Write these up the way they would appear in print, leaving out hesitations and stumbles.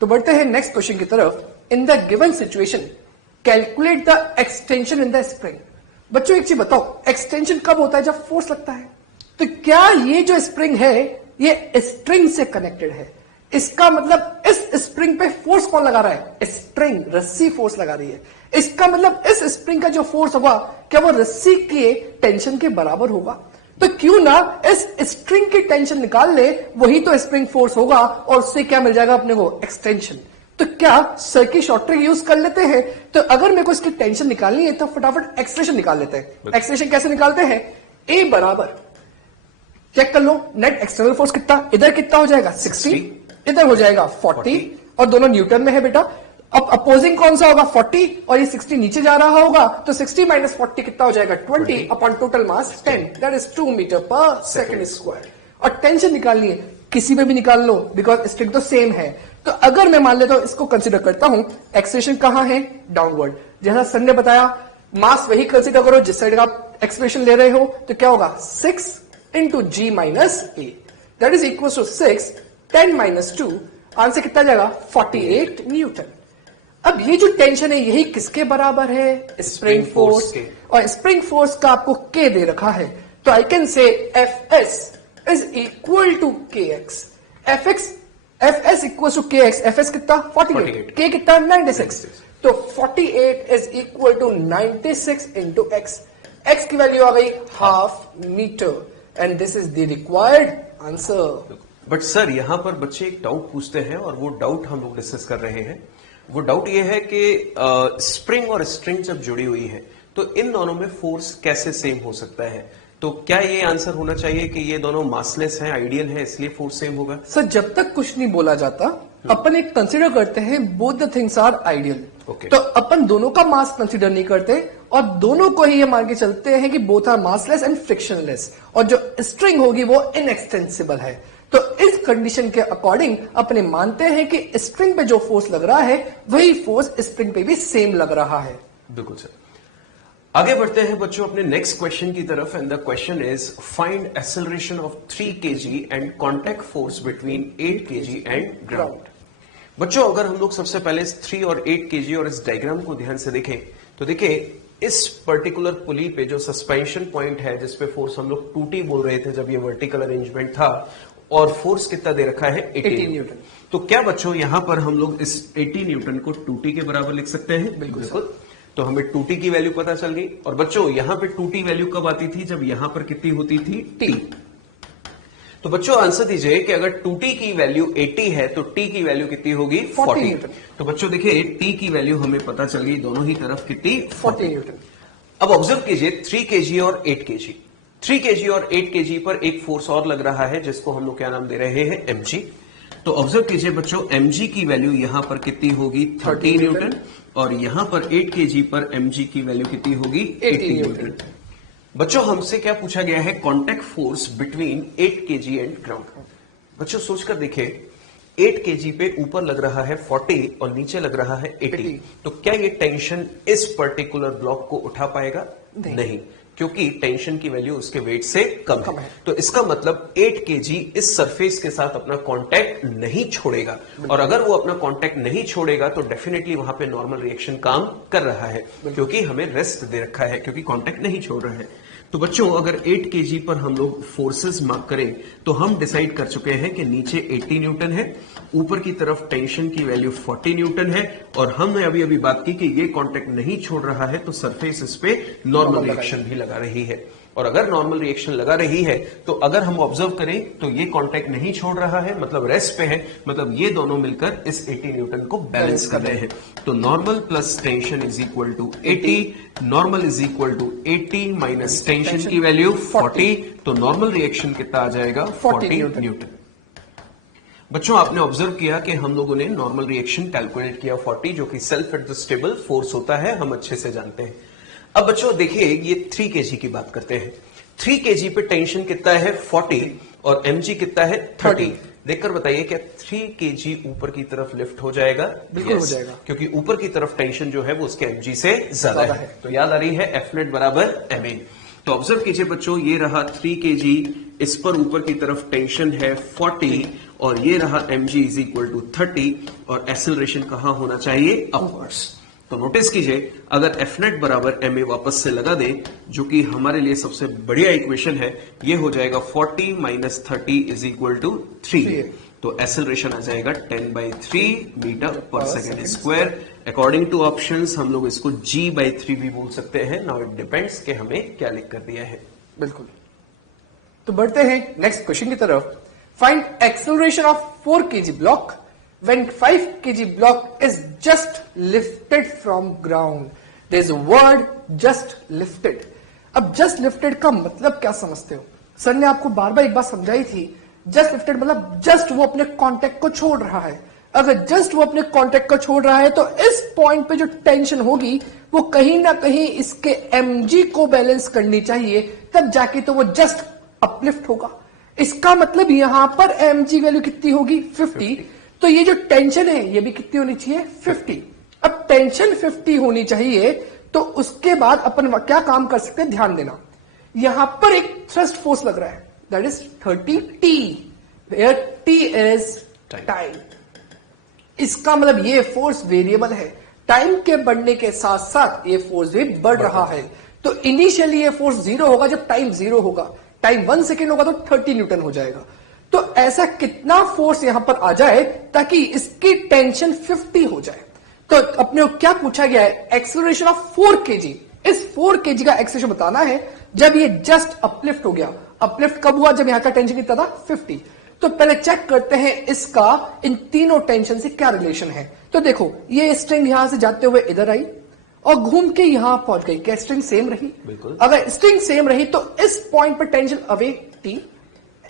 तो बढ़ते हैं नेक्स्ट क्वेश्चन की तरफ। इन the given situation calculate the extension in the spring. बच्चों एक चीज बताओ, एक्सटेंशन कब होता है? जब फोर्स लगता है। तो क्या ये जो स्प्रिंग है ये स्ट्रिंग से कनेक्टेड है? इसका मतलब इस स्प्रिंग पे फोर्स कौन लगा रहा है? स्ट्रिंग, रस्सी फोर्स लगा रही है। इसका मतलब इस स्प्रिंग का जो फोर्स होगा क्या वो रस्सी के टेंशन के बराबर होगा? तो क्यों ना इस स्ट्रिंग की टेंशन निकाल ले, वही तो स्प्रिंग फोर्स होगा और उससे क्या मिल जाएगा अपने को? एक्सटेंशन। तो क्या सर की शॉर्ट ट्रिक यूज कर लेते हैं? तो अगर मेरे को इसकी टेंशन निकालनी है तो फटाफट एक्सलेशन निकाल लेते हैं। एक्सलेशन कैसे निकालते हैं? ए बराबर, चेक कर लो, नेट एक्सटर्नल फोर्स कितना, इधर कितना हो जाएगा 60, इधर हो जाएगा 40 और दोनों न्यूटन में है बेटा। अब अपोजिंग कौन सा होगा? 40 और ये 60 नीचे जा रहा होगा तो 60 माइनस 40 कितना हो जाएगा? 20 upon total mass 10, that is 2 metre per second square. और टेंशन निकालनी है, किसी में भी निकाल लो बिकॉज स्ट्रिंग तो सेम है। तो अगर मैं मान लेता हूं इसको कंसीडर करता हूं, एक्सेलेरेशन कहां है? डाउनवर्ड। जैसा सर ने बताया मास वही कंसीडर करो जिस साइड का आप एक्सप्रेशन ले रहे हो। तो क्या होगा? 6 into g minus a, that is equal to 6, 10 minus 2, answer कितना जाएगा? 48 न्यूटन। अब ये जो टेंशन है यही किसके बराबर है? स्प्रिंग फोर्स के। और स्प्रिंग फोर्स का आपको के दे रखा है, तो I can say F S is equal to K X. F S equal to K X. F S कितना? 48, के कितना? 96। तो 48 is equal to 96 into X. X की वैल्यू आ गई half metre and this is the required answer. But sir यहां पर बच्चे एक डाउट पूछते हैं और वो डाउट हम लोग डिस्कस कर रहे हैं। वो डाउट ये है कि स्प्रिंग और स्ट्रिंग जब जुड़ी हुई है तो इन दोनों में फोर्स कैसे सेम हो सकता है? तो क्या ये आंसर होना चाहिए कि ये दोनों मासलेस हैं, आइडियल है, इसलिए फोर्स सेम होगा? सर जब तक कुछ नहीं बोला जाता अपन एक कंसीडर करते हैं both the things are ideal. तो अपन दोनों का मास कंसीडर नहीं करते और दोनों को ही ये मान के चलते हैं कि both are massless and frictionless, और जो स्ट्रिंग होगी वो इनएक्सटेंसिबल है। तो इस कंडीशन के अकॉर्डिंग अपने मानते हैं कि स्प्रिंग पे जो फोर्स लग रहा है वही फोर्स स्प्रिंग पे भी सेम लग रहा है। बिल्कुल सर। आगे बढ़ते हैं बच्चों अपने नेक्स्ट क्वेश्चन की तरफ and the question is find acceleration of 3 kg and contact force between 8 kg and ground. बच्चों अगर हम लोग सबसे पहले 3 और 8 kg और इस डायग्राम को ध्यान से देखें तो देखिए इस पर्टिकुलर पुली पे जो सस्पेंशन पॉइंट है जिसपे फोर्स हम लोग 2T बोल रहे थे जब ये वर्टिकल अरेंजमेंट था, और फोर्स कितना दे रखा है? 80 न्यूटन। तो क्या बच्चों यहां पर हम लोग इस 80 न्यूटन को 2T के बराबर लिख सकते हैं? बिल्कुल। तो हमें 2T की वैल्यू पता चल गई। और बच्चों यहां पे 2T वैल्यू कब आती थी? जब यहां पर कितनी होती थी? T। तो बच्चों आंसर दीजिए कि अगर 2T की वैल्यू 80 है तो T की वैल्यू कितनी होगी? 40। तो बच्चों देखिए T की वैल्यू हमें पता चल गई, दोनों ही तरफ कितनी? 40 न्यूटन। अब ऑब्जर्व कीजिए 3 kg और 8 kg। 3 kg और 8 kg पर एक फोर्स और लग रहा है जिसको हम लोग क्या नाम दे रहे हैं? mg। तो ऑब्जर्व कीजिए बच्चों mg की वैल्यू यहां पर कितनी होगी? 30 न्यूटन। और यहां पर 8 kg पर mg की वैल्यू कितनी होगी? 80 न्यूटन। बच्चों हमसे क्या पूछा गया है? Contact force between 8 kg and ground. बच्चों सोचकर देखिए 8 kg पे ऊपर लग रहा है 40 और नीचे लग रहा है 80। तो क्या ये टेंशन इस पर्टिकुलर ब्लॉक को उठा पाएगा? नहीं, क्योंकि टेंशन की वैल्यू उसके वेट से कम है। तो इसका मतलब 8 kg इस सरफेस के साथ अपना कांटेक्ट नहीं छोड़ेगा, और अगर वो अपना कांटेक्ट नहीं छोड़ेगा तो डेफिनेटली वहां पे नॉर्मल रिएक्शन काम कर रहा है, क्योंकि हमें रेस्ट दे रखा है, क्योंकि कांटेक्ट नहीं छोड़ रहा है। तो बच्चों अगर 8 kg पर हम लोग फोर्सेस मार्क करें तो हम डिसाइड कर चुके हैं कि नीचे 80 न्यूटन है, ऊपर की तरफ टेंशन की वैल्यू 40 न्यूटन है, और हमने अभी अभी बात की कि ये कांटेक्ट नहीं छोड़ रहा है तो सरफेस इस पे नॉर्मल रिएक्शन भी लगा रही है। और अगर नॉर्मल रिएक्शन लगा रही है तो अगर हम ऑब्जर्व करें तो ये कांटेक्ट नहीं छोड़ रहा है, मतलब रेस्ट पे है, मतलब ये दोनों मिलकर इस 80 न्यूटन को बैलेंस कर रहे हैं। तो normal plus tension is equal to 80, normal is equal to 80 minus tension की वैल्यू 40। तो नॉर्मल रिएक्शन कितना आ जाएगा? 40 न्यूटन। बच्चों आपने ऑब्जर्व किया कि हम लोगों ने नॉर्मल रिएक्शन कैलकुलेट किया 40, जो कि सेल्फ एडजस्टेबल फोर्स होता है, हम अच्छे से जानते हैं। अब बच्चों देखिए ये 3 kg की बात करते हैं। 3 kg पे टेंशन कितना है? 40 और mg कितना है? 30। देखकर बताइए क्या 3 kg ऊपर की तरफ लिफ्ट हो जाएगा? बिल्कुल हो जाएगा, क्योंकि ऊपर की तरफ टेंशन जो है वो उसके mg से ज्यादा है। तो याद आ रही है F नेट बराबर ma। तो ऑब्जर्व कीजिए बच्चों ये रहा 3 kg, इस पर ऊपर की तरफ टेंशन है 40 और ये रहा mg इज इक्वल टू 30 और एक्सेलरेशन कहां होना चाहिए? अपवर्ड्स। तो नोटिस कीजिए, अगर एफ नेट बराबर ma वापस से लगा दें, जो कि हमारे लिए सबसे बढ़िया इक्वेशन है, ये हो जाएगा 40 माइनस 30 इज इक्वल टू 3। तो एक्सेलरेशन आ जाएगा 10/3 metre per second square. According two options हम लोग इसको g/3 भी बोल सकते हैं। नाउ इट डिपेंड्स कि हमें क्या लिख कर दिया है। बिल्कुल। तो बढ़ते हैं नेक्स्ट क्वेश्चन की तरफ। Find acceleration of 4 kg block when 5 kg block is just lifted from ground. There is a word just lifted. अब just lifted का मतलब क्या समझते हो? सर ने आपको बार बार एक बात समझाई थी, just lifted मतलब just वो अपने कांटेक्ट को छोड़ रहा है। अगर just वो अपने कांटेक्ट को छोड़ रहा है तो इस पॉइंट पे जो टेंशन होगी वो कहीं ना कहीं इसके mg को बैलेंस करनी चाहिए, तब जाके तो वो जस्ट अपलिफ्ट होगा। इसका मतलब यहां पर mg वैल्यू कितनी होगी? 50। तो ये जो टेंशन है ये भी कितनी होनी चाहिए? 50। अब टेंशन 50 होनी चाहिए, तो उसके बाद अपन क्या काम कर सकते हैं? ध्यान देना, यहां पर एक थ्रस्ट फोर्स लग रहा है, that is 30t, where t is time. इसका मतलब ये फोर्स वेरिएबल है, टाइम के बढ़ने के साथ साथ ये फोर्स भी बढ़ रहा है। तो इनिशियली ये फोर्स 0 होगा जब टाइम 0 होगा, टाइम 1 सेकेंड होगा तो 30 न्यूटन हो जाएगा। तो ऐसा कितना फोर्स यहां पर आ जाए ताकि इसकी टेंशन 50 हो जाए? तो अपने को क्या पूछा गया है? Acceleration of 4 kg। इस 4 kg का एक्सेलरेशन बताना है जब ये जस्ट अपलिफ्ट हो गया। अपलिफ्ट कब हुआ? जब यहां का टेंशन कितना था? 50। तो पहले चेक करते हैं इसका इन तीनों टेंशन से क्या रिलेशन है। तो देखो, ये स्ट्रिंग यहां से जाते हुए इधर आई और घूम के यहां पहुंच गई। क्या स्ट्रिंग सेम रही? बिल्कुल। अगर स्ट्रिंग सेम रही तो इस पॉइंट पर टेंशन अवे t,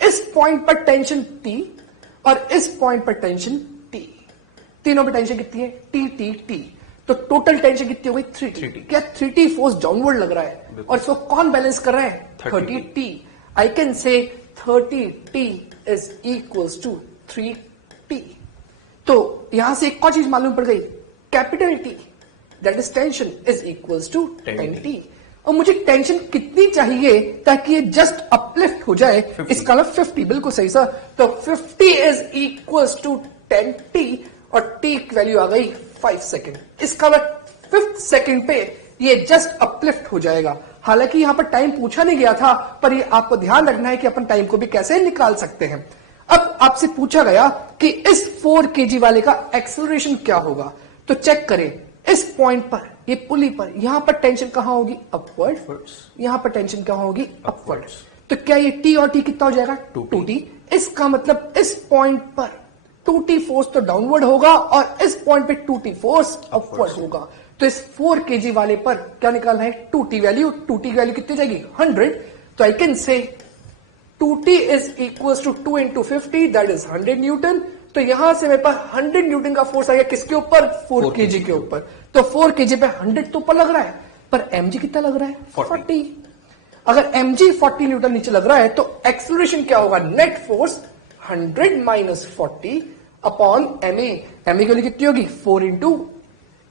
इस पॉइंट पर टेंशन T और इस पॉइंट पर टेंशन T। तीनों पे टेंशन कितनी है? T। तो टोटल टेंशन कितनी हो गई? 3T। क्या 3T फोर्स डाउनवर्ड लग रहा है और इसको कौन बैलेंस कर रहा है? 30T। आई कैन से 30T is equals to 3T। तो यहां से एक और चीज मालूम पड़ गई, capital T that is tension is equals to 10T। और मुझे टेंशन कितनी चाहिए ताकि ये जस्ट अपलिफ्ट हो जाए? इसका मतलब 50। बिल्कुल सही सर। तो 50 इज इक्वल्स टू 10T और T की वैल्यू आ गई 5 सेकेंड। इसका मतलब 5th सेकेंड पे ये जस्ट अपलिफ्ट हो जाएगा। हालांकि यहां पर टाइम पूछा नहीं गया था, पर ये आपको ध्यान रखना है कि अपन टाइम को भी कैसे निकाल सकते हैं। अब आपसे पूछा गया कि इस 4 kg वाले का एक्सेलरेशन क्या होगा, तो चेक करें। इस पॉइंट पर, ये पुली पर, यहां पर टेंशन कहां होगी? अपवर्ड। यहां पर टेंशन कहां होगी? अपवर्ड। तो क्या ये T और T कितना हो जाएगा? 2T। इसका मतलब इस पॉइंट पर 2T फोर्स तो डाउनवर्ड होगा और इस पॉइंट पे 2T फोर्स अपवर्ड होगा। तो इस 4 kg वाले पर क्या निकालना है? 2T value. 2T वैल्यू कितनी जाएगी? 100। तो I can say 2T is equal to 2 into 50 that is 100 newton. तो यहां से मेरे पास 100 न्यूटन का फोर्स आ गया किसके ऊपर? 4 kg के ऊपर। तो 4 kg पे 100 तो ऊपर लग रहा है, पर mg कितना लग रहा है? 40। अगर mg 40 न्यूटन नीचे लग रहा है तो एक्सेलरेशन क्या होगा? Net force 100 minus 40 upon ma। ma की वैल्यू कितनी होगी? 4 into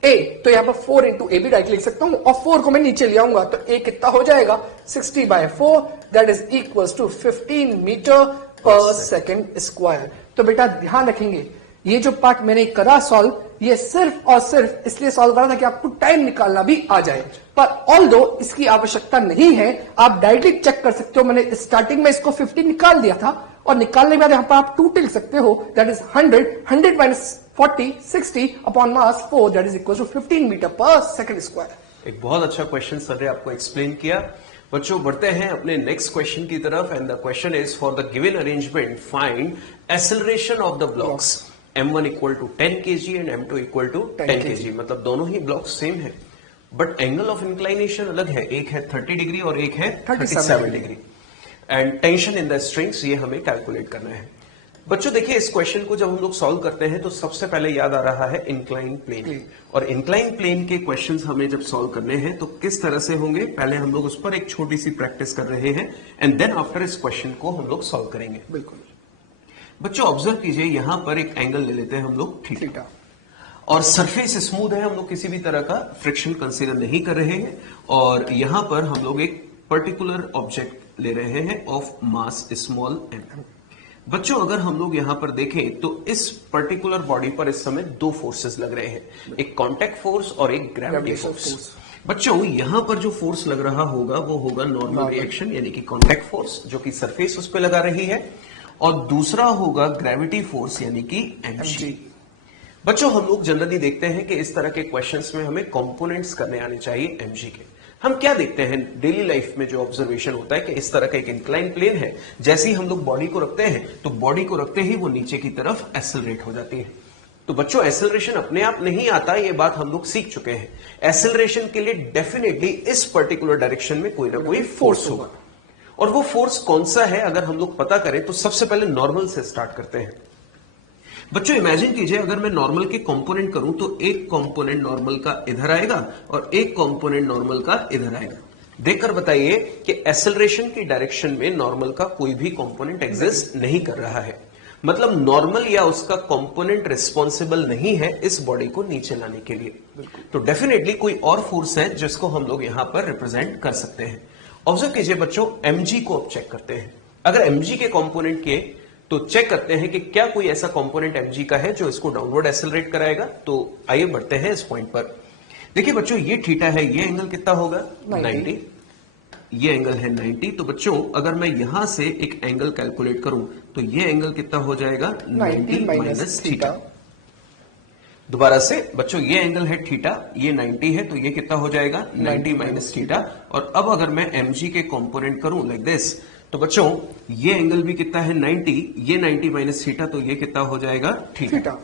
a। तो यहां पर 4 into a भी डायरेक्ट लिख सकता हूं और 4 को मैं नीचे ले आऊंगा तो a कितना हो जाएगा? 60/4 that is equal to 15 metre per second square. तो बेटा ध्यान रखेंगे, ये जो पार्ट मैंने करा सॉल्व, ये सिर्फ और सिर्फ इसलिए सॉल्व करा था कि आपको टाइम निकालना भी आ जाए, पर ऑल्दो इसकी आवश्यकता नहीं है। आप डायरेक्टली चेक कर सकते हो, मैंने स्टार्टिंग में इसको 50 निकाल दिया था और निकालने के बाद यहां पर आप 2 लिख सकते हो, that is 100 minus 40 60 upon mass 4 that is equal to 15 metre per second square. एक बहुत अच्छा क्वेश्चन सर ने आपको एक्सप्लेन किया। बच्चों बढ़ते हैं अपने नेक्स्ट क्वेश्चन की तरफ and the question is for the given arrangement find acceleration of the blocks m1 equal to 10 kg and m2 equal to 10 kg। मतलब दोनों ही ब्लॉक्स सेम है बट एंगल ऑफ इंक्लाइनेशन अलग है, एक है 30 डिग्री और एक है 37 degree. And tension in the strings ये हमें कैलकुलेट करना है। बच्चों देखिए, इस क्वेश्चन को जब हम लोग सॉल्व करते हैं तो सबसे पहले याद आ रहा है इंक्लाइन प्लेन। और इंक्लाइन प्लेन के क्वेश्चंस हमें जब सॉल्व करने हैं तो किस तरह से होंगे, पहले हम लोग उस पर एक छोटी सी प्रैक्टिस कर रहे हैं एंड देन आफ्टर इस क्वेश्चन को हम लोग सॉल्व करेंगे। बिल्कुल बच्चों ऑब्जर्व कीजिए, यहां पर एक एंगल ले लेते हैं हम लोग थीटा और सरफेस स्मूथ है, हम लोग किसी भी तरह का फ्रिक्शन कंसीडर नहीं कर रहे हैं और यहां पर हम लोग एक पर्टिकुलर ऑब्जेक्ट ले रहे हैं ऑफ मास स्मॉल m। बच्चों अगर हम लोग यहां पर देखें तो इस पर्टिकुलर बॉडी पर इस समय दो फोर्सेस लग रहे हैं, एक कांटेक्ट फोर्स और एक ग्रेविटी फोर्स। बच्चों यहां पर जो फोर्स लग रहा होगा वो होगा नॉर्मल रिएक्शन यानी कि कांटेक्ट फोर्स जो कि सरफेस उस पर लगा रही है, और दूसरा होगा ग्रेविटी फोर्स यानी कि mg। बच्चों हम लोग जनरली देखते हैं कि इस तरह के क्वेश्चंस में हमें कंपोनेंट्स करने आने चाहिए mg के। हम क्या देखते हैं डेली लाइफ में जो ऑब्जर्वेशन होता है कि इस तरह का एक इंक्लाइन प्लेन है, जैसे ही हम लोग बॉडी को रखते हैं तो बॉडी को रखते ही वो नीचे की तरफ एक्सेलरेट हो जाती है। तो बच्चों एक्सेलरेशन अपने आप नहीं आता, ये बात हम लोग सीख चुके हैं। एक्सेलरेशन के लिए डेफिनेटली इस पर्टिकुलर डायरेक्शन में कोई ना कोई फोर्स होगा, और वो फोर्स कौन सा है अगर हम लोग पता करें तो सबसे पहले नॉर्मल से स्टार्ट करते हैं। बच्चों इमेजिन कीजिए अगर मैं नॉर्मल के कंपोनेंट करूं तो एक कंपोनेंट नॉर्मल का इधर आएगा और एक कंपोनेंट नॉर्मल का इधर आएगा। देखकर बताइए कि एक्सेलरेशन की डायरेक्शन में नॉर्मल का कोई भी कंपोनेंट एग्जिस्ट नहीं कर रहा है, मतलब नॉर्मल या उसका कंपोनेंट रिस्पॉन्सिबल नहीं है इस बॉडी को नीचे लाने के लिए। तो डेफिनेटली कोई और फोर्स है जिसको हम लोग यहां पर रिप्रेजेंट कर सकते हैं। ऑब्जर्व कीजिए बच्चों, mg को अब चेक करते हैं। अगर mg के कंपोनेंट के तो चेक करते हैं कि क्या कोई ऐसा कंपोनेंट mg का है जो इसको डाउनवर्ड एक्सेलरेट कराएगा। तो आइए बढ़ते हैं इस पॉइंट पर। देखिए बच्चों ये थीटा है, ये एंगल कितना होगा 90, ये एंगल है 90। तो बच्चों अगर मैं यहां से एक एंगल कैलकुलेट करूं तो ये एंगल कितना हो जाएगा 90 माइनस थीटा। दोबारा से बच्चों ये एंगल है थीटा, ये 90 है तो ये कितना हो जाएगा 90 माइनस थीटा। और अब अगर मैं mg के कंपोनेंट करूं लाइक दिस तो बच्चों ये एंगल भी कितना है 90, ये 90 माइनस थीटा तो ये कितना हो जाएगा थीटा।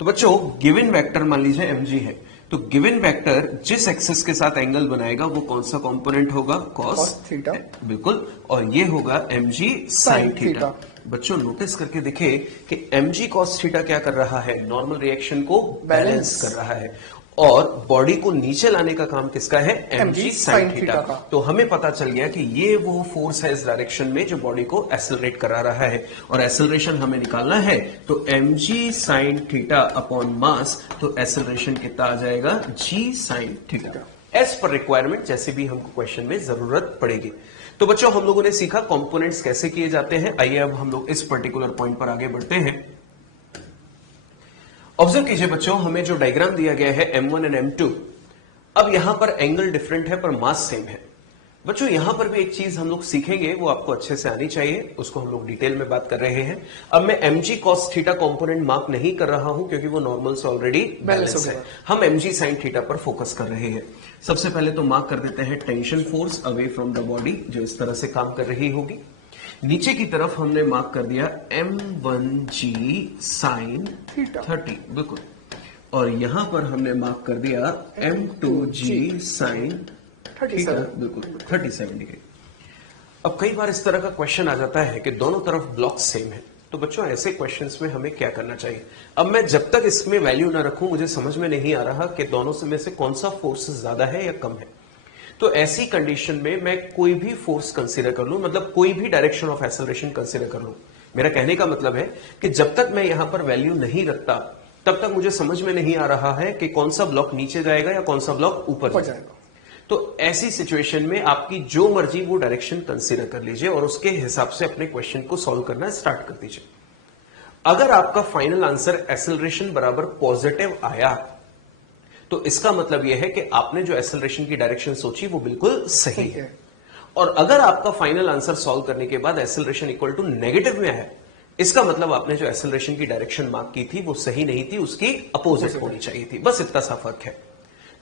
तो बच्चों गिवन वेक्टर मान लीजिए mg है, तो गिवन वेक्टर जिस एक्सिस के साथ एंगल बनाएगा वो कौन सा कंपोनेंट होगा cos थीटा, बिल्कुल, और ये होगा mg sin थीटा। बच्चों नोटिस करके देखिए कि mg cos थीटा क्या कर रहा है, नॉर्मल रिएक्शन को बैलेंस कर रहा है, और बॉडी को नीचे लाने का काम किसका है mg sin थीटा का। तो हमें पता चल गया कि ये वो फोर्स है इस डायरेक्शन में जो बॉडी को एक्सेलरेट करा रहा है, और एक्सेलरेशन हमें निकालना है तो mg sin theta upon mass, तो एक्सेलरेशन कितना आ जाएगा g sin theta as per requirement, जैसे भी हमको क्वेश्चन में जरूरत पड़ेगी। तो बच्चों हम लोगों ने सीखा कंपोनेंट्स कैसे किए जाते हैं। आइए अब हम लोग इस पर्टिकुलर पॉइंट पर आगे बढ़ते हैं। ऑब्जर्व कीजिए बच्चों, हमें जो डायग्राम दिया गया है m1 एंड m2, अब यहां पर एंगल डिफरेंट है पर मास सेम है। बच्चों यहां पर भी एक चीज हम लोग सीखेंगे, वो आपको अच्छे से आनी चाहिए, उसको हम लोग डिटेल में बात कर रहे हैं। अब मैं mg cos theta component mark नहीं कर रहा हूं क्योंकि वो नॉर्मल से ऑलरेडी बैलेंस है। हम mg sin थीटा पर फोकस कर रहे हैं। सबसे पहले तो मार्क कर देते हैं tension force away from the body, जो इस तरह से काम कर रही होगी। नीचे की तरफ हमने मार्क कर दिया m1g sin 30, बिल्कुल, और यहां पर हमने मार्क कर दिया m2g sin 37, बिल्कुल 37 डिग्री। अब कई बार इस तरह का क्वेश्चन आ जाता है कि दोनों तरफ ब्लॉक सेम है, तो बच्चों ऐसे क्वेश्चंस में हमें क्या करना चाहिए। अब मैं जब तक इसमें वैल्यू ना रखूं मुझे समझ में नहीं आ रहा कि दोनों में से कौन सा फोर्स ज्यादा है या कम है। तो ऐसी कंडीशन में मैं कोई भी फोर्स कंसीडर कर लूं, मतलब कोई भी डायरेक्शन ऑफ एक्सेलरेशन कंसीडर कर लूं। मेरा कहने का मतलब है कि जब तक मैं यहां पर वैल्यू नहीं रखता तब तक मुझे समझ में नहीं आ रहा है कि कौन सा ब्लॉक नीचे जाएगा या कौन सा ब्लॉक ऊपर जाएगा। तो ऐसी सिचुएशन में आपकी जो मर्जी वो डायरेक्शन कंसीडर कर लीजिए और उसके हिसाब से अपने क्वेश्चन को सॉल्व करना स्टार्ट कर दीजिए। अगर आपका फाइनल आंसर एक्सेलरेशन बराबर पॉजिटिव आया तो इसका मतलब यह है कि आपने जो एक्सेलरेशन की डायरेक्शन सोची वो बिल्कुल सही है। और अगर आपका फाइनल आंसर सॉल्व करने के बाद एक्सेलरेशन इक्वल टू नेगेटिव में है, इसका मतलब आपने जो एक्सेलरेशन की डायरेक्शन मार्क की थी वो सही नहीं थी, उसकी अपोजिट होनी चाहिए थी। बस इतना सा फर्क है।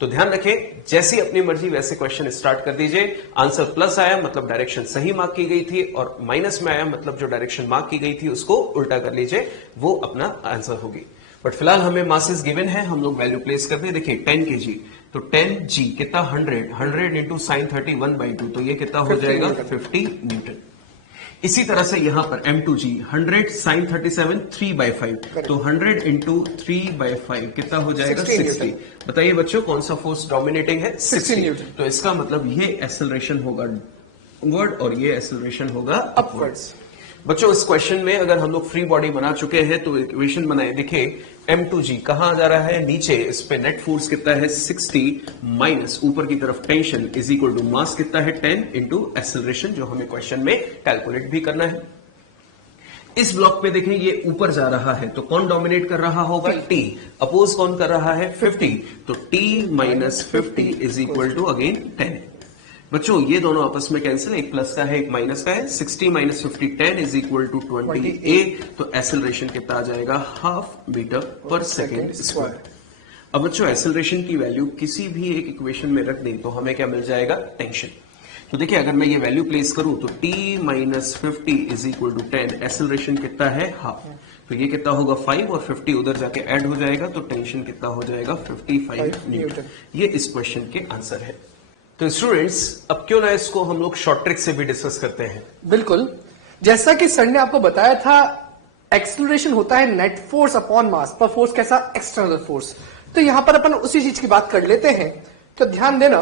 तो ध्यान रखें, जैसी अपनी मर्जी वैसे क्वेश्चन स्टार्ट कर दीजिए। आंसर प्लस आया मतलब डायरेक्शन सही मार्क की गई थी, और माइनस में आया मतलब जो डायरेक्शन मार्क की गई थी उसको उल्टा कर लीजिए, वो अपना आंसर होगी। बट फिलहाल हमें मासेस गिवन है, हम लोग वैल्यू प्लेस करते हैं। देखिए 10 kg, तो 10g कितना 100 इंटू साइन 30 1/2, तो ये कितना हो जाएगा 50 न्यूटन। इसी तरह से यहां पर m2g 100 साइन 37 3/5, तो 100 इंटू 3/5 कितना हो जाएगा 60। बताइए बच्चों कौन सा फोर्स डोमिनेटिंग है 60 न्यूटन। तो इसका मतलब ये एक्सेलरेशन होगा डाउनवर्ड और ये एक्सेलरेशन होगा अपवर्ड्स। बच्चों इस क्वेश्चन में अगर हम लोग फ्री बॉडी बना चुके हैं तो इक्वेशन बनाए। देखिए m2g कहां जा रहा है नीचे, इस पे नेट फोर्स कितना है 60 माइनस ऊपर की तरफ tension is equal to mass कितना है 10 इंटू एक्सेलरेशन, जो हमें क्वेश्चन में कैलकुलेट भी करना है। इस ब्लॉक पे देखें ये ऊपर जा रहा है तो कौन डोमिनेट कर रहा होगा? टी। अपोज कौन कर रहा है? 50। तो T minus 50 is equal to again 10। बच्चों ये दोनों आपस में कैंसिल, एक प्लस का है एक माइनस का है। 60 minus 50 10 is equal to 20a। तो एक्सेलरेशन कितना आ जाएगा? Half metre per second square. अब बच्चों एक्सेलरेशन की वैल्यू किसी भी एक इक्वेशन में रख दें तो हमें क्या मिल जाएगा? टेंशन। तो देखिए अगर मैं ये वैल्यू प्लेस करूं तो t minus 50 is equal to 10, acceleration कितना है? हाफ। तो ये कितना होगा? 5 और 50 उधर जाके ऐड हो जाएगा तो टेंशन कितना हो जाएगा? 55 न्यूटन। ये इस क्वेश्चन के आंसर है। तो स्टूडेंट्स अब क्यों ना इसको हम लोग शॉर्ट ट्रिक से भी डिस्कस करते हैं। बिल्कुल, जैसा कि सर ने आपको बताया था एक्सेलरेशन होता है नेट फोर्स अपॉन मास, पर फोर्स कैसा? External force. तो यहां पर अपन उसी चीज की बात कर लेते हैं। तो ध्यान देना,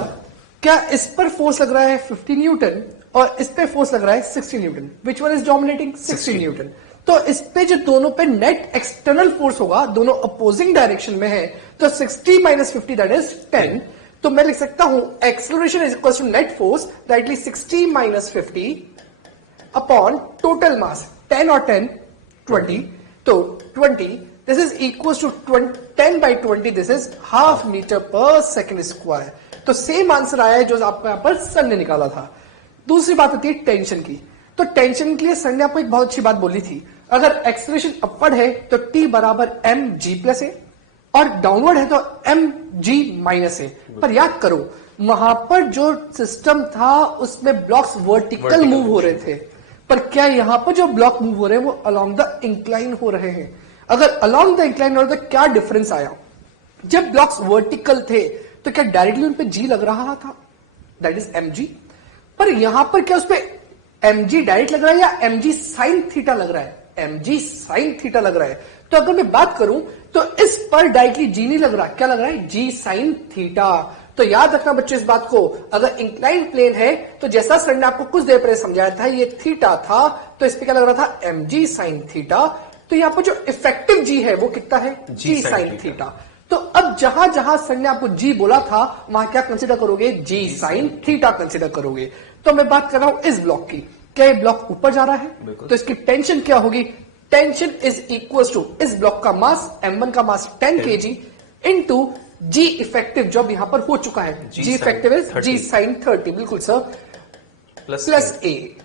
क्या इस पर फोर्स लग रहा है 50 न्यूटन और इस पे फोर्स लग रहा है 60 Newton? Which one is dominating? 60 Newton. तो इस पे जो दोनों पे नेट एक्सटर्नल फोर्स होगा, दोनों अपोजिंग डायरेक्शन में है, तो 60 माइनस 50 दैट इज 10। तो मैं लिख सकता हूं acceleration is equal to net force that is 60 minus 50 upon total mass 10 और 10 20। तो 20 this is equal to 10 by 20 this is half metre per second square. तो सेम आंसर आया है जो आपको यहां पर सर ने निकाला था। दूसरी बात होती है टेंशन की। तो टेंशन के लिए सर ने आपको एक बहुत अच्छी बात बोली थी, अगर एक्सेलरेशन अपवर्ड है तो टी बराबर एम जी प्लस ए और डाउनवर्ड है तो एम जी माइनस ए। पर याद करो वहां पर जो सिस्टम था उसमें ब्लॉक्स वर्टिकल मूव हो रहे थे, पर क्या यहां पर जो ब्लॉक मूव हो रहे हैं वो अलोंग द इंक्लाइन हो रहे हैं? अगर अलोंग द इंक्लाइन हो रहे तो क्या डिफरेंस आया? जब ब्लॉक्स वर्टिकल थे तो क्या डायरेक्टली उन पे जी लग रहा था? That is m g. पर यहां पर क्या उस पे एम जी डायरेक्ट लग रहा है या एम जी साइन थीटा लग रहा है? एम जी साइन थीटा लग रहा है। तो अगर मैं बात करूं तो इस पर डायरेक्टली जी नहीं लग रहा, क्या लग रहा है? जी साइन थीटा। तो याद रखना बच्चों इस बात को, अगर इंक्लाइन प्लेन है तो जैसा सर ने आपको कुछ देर पहले समझाया था ये थीटा था, तो इस पे क्या लग रहा था? M g sine theta. तो यहां पर जो इफेक्टिव जी है वो कितना है? जी साइन थीटा। तो अब जहां जहां सर ने आपको जी बोला था वहां क्या कंसीडर करोगे? जी साइन थीटा कंसीडर करोगे। तो मैं बात कर रहा हूं इस ब्लॉक की, क्या ये ब्लॉक ऊपर जा रहा है? तो इसकी टेंशन क्या होगी? टेंशन इज इक्वल टू इस ब्लॉक का मास m1 का मास 10 kg इनटू जी इफेक्टिव जो अब यहां पर हो चुका है। जी इफेक्टिव इज जी साइन 30। बिल्कुल सर, प्लस ए।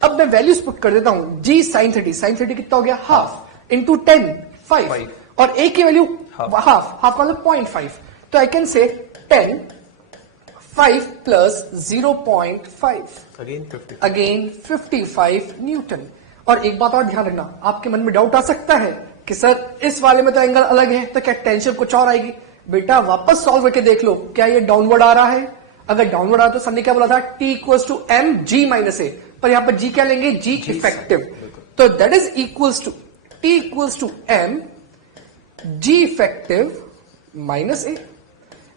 अब मैं वैल्यूज पुट कर देता हूं। जी साइन 30, साइन 30 कितना हो गया? हाफ इंटू 10 5 और ए की वैल्यू हाफ का मतलब 0.5। तो आई कैन से 10 5 प्लस 0.5 अगेन 55 न्यूटन। और एक बात और ध्यान रखना, आपके मन में डाउट आ सकता है कि सर इस वाले में तो एंगल अलग है तो क्या टेंशन कुछ और आएगी? बेटा वापस सॉल्व करके देख लो, क्या ये डाउनवर्ड आ रहा है? अगर डाउनवर्ड आ रहा तो सर ने क्या बोला था? T equals to M G minus A, पर यहां पर जी क्या लेंगे? G effective. तो that is equals to T equals to M G effective minus A.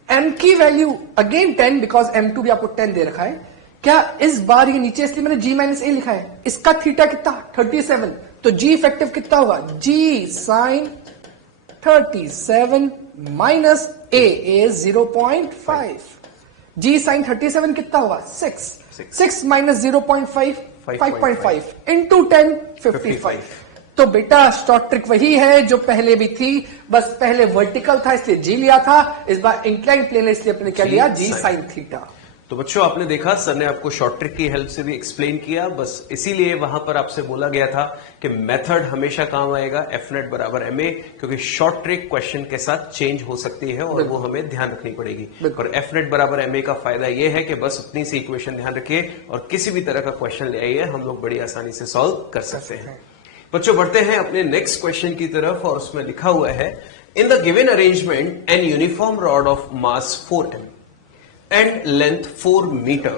M की वैल्यू अगेन 10 बिकॉज M2 भी आपको 10 दे रखा है। क्या इस बार ये नीचे इसलिए मैंने G माइनस ए लिखा है? इसका थीटा कितना? 37। तो G इफेक्टिव कितना होगा? G sine 37 minus a is 0.5। G sine 37 कितना होगा? 6 माइनस 0.5 5.5 इंटू 10 55। तो बेटा शॉर्ट ट्रिक वही है जो पहले भी थी, बस पहले वर्टिकल था इसलिए जी लिया था, इस बार इंक्लाइन प्लेन है इसलिए अपने क्या लिया? जी साइन थीटा। तो बच्चों आपने देखा सर ने आपको शॉर्ट ट्रिक की हेल्प से भी एक्सप्लेन किया, बस इसीलिए वहां पर आपसे बोला गया था कि मेथड हमेशा काम आएगा एफ नेट बराबर एम ए, क्योंकि शॉर्ट ट्रिक क्वेश्चन के साथ चेंज हो सकती है और वो हमें ध्यान रखनी पड़ेगी। और एफ नेट बराबर एम ए का फायदा यह है कि बस उतनी सी इक्वेशन ध्यान रखिए और किसी भी तरह का क्वेश्चन ले आइए, हम लोग बड़ी आसानी से सॉल्व कर सकते हैं। बच्चों बढ़ते हैं अपने नेक्स्ट क्वेश्चन की तरफ और उसमें लिखा हुआ है in the given arrangement an uniform rod of mass 4m and length 4 meter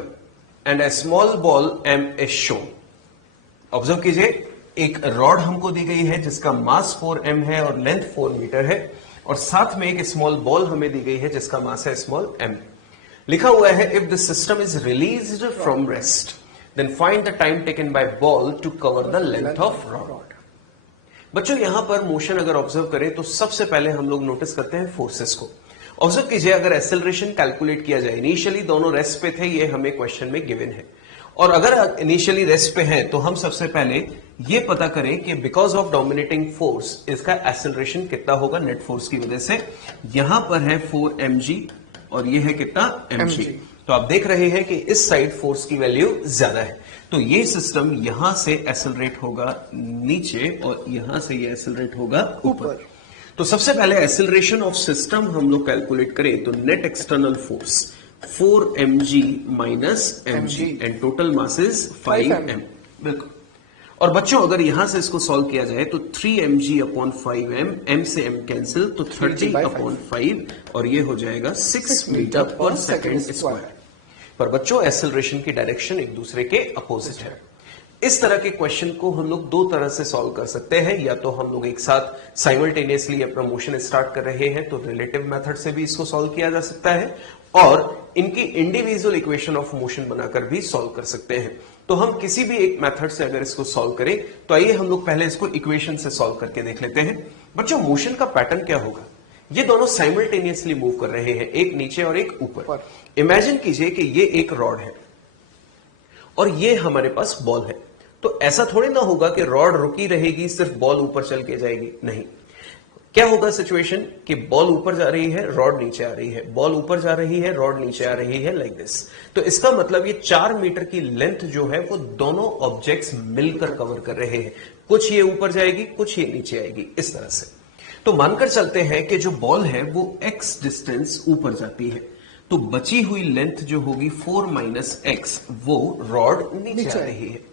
and a small ball m is shown। Observe कीजिए, एक रॉड हमको दी गई है जिसका मास 4m है और लेंथ 4 मीटर है और साथ में एक स्मॉल बॉल हमें दी गई है जिसका मास है स्मॉल m। लिखा हुआ है if the system is released from rest then find the time taken by ball to cover the length of rod. बच्चों यहां पर मोशन अगर ऑब्जर्व करें तो सबसे पहले हम लोग नोटिस करते हैं फोर्सेस को। ऑब्जर्व कीजिए, अगर एक्सेलरेशन कैलकुलेट किया जाए, इनिशियली दोनों रेस्ट पे थे, ये हमें क्वेश्चन में गिवन है, और अगर इनिशियली रेस्ट पे हैं तो हम सबसे पहले ये पता करें कि बिकॉज ऑफ डोमिनेटिंग फोर्स इसका एक्सेलरेशन कितना होगा नेट फोर्स की वजह से। यहां पर है 4 mg और ये है कितना mg। तो आप देख रहे हैं कि इस साइड फोर्स की वैल्यू ज्यादा है, तो ये सिस्टम यहां से एक्सेलरेट होगा नीचे और यहां से ये एक्सेलरेट होगा ऊपर। तो सबसे पहले एक्सेलरेशन ऑफ सिस्टम हम लोग कैलकुलेट करें तो net external force 4 mg minus mg and total mass is 5 m। बिल्कुल। और बच्चों अगर यहां से इसको सॉल्व किया जाए तो 3 mg अपॉन 5m, m से m कैंसिल तो 30 अपॉन 5 और ये हो जाएगा 6 मीटर पर सेकेंड स्क्वायर। पर बच्चों एक्सेलरेशन की डायरेक्शन एक दूसरे के अपोजिट है। इस तरह के क्वेश्चन को हम लोग दो तरह से सॉल्व कर सकते हैं, या तो हम लोग एक साथ साइमल्टेनियसली अपना मोशन स्टार्ट कर रहे हैं तो रिलेटिव मेथड से भी इसको सॉल्व किया जा सकता है, और इनकी इंडिविजुअल इक्वेशन ऑफ मोशन बनाकर भी सॉल्व कर सकते हैं। तो हम किसी भी एक मेथड से अगर इसको सॉल्व करें तो आइए हम लोग पहले इसको इक्वेशन से सॉल्व करके देख लेते हैं। बच्चों मोशन का पैटर्न क्या होगा, ये दोनों साइमल्टेनियसली मूव कर रहे हैं, एक नीचे और एक ऊपर। इमेजिन कीजिए कि ये एक रॉड है और ये हमारे पास बॉल है, तो ऐसा थोड़ी ना होगा कि रॉड रुकी रहेगी सिर्फ बॉल ऊपर चल के जाएगी, नहीं। क्या होगा सिचुएशन कि बॉल ऊपर जा रही है, रॉड नीचे आ रही है, बॉल ऊपर जा रही है, रॉड नीचे आ रही है, लाइक दिस। तो इसका मतलब ये 4 मीटर की लेंथ जो है वो दोनों ऑब्जेक्ट्स मिलकर कवर कर रहे हैं, कुछ ये ऊपर जाएगी, कुछ ये नीचे आएगी, इस तरह से। तो मानकर चलते हैं कि जो बॉल है वो x डिस्टेंस ऊपर जाती है, तो बची हुई लेंथ जो होगी 4 माइनस x वो रॉड नीचे आ रही है।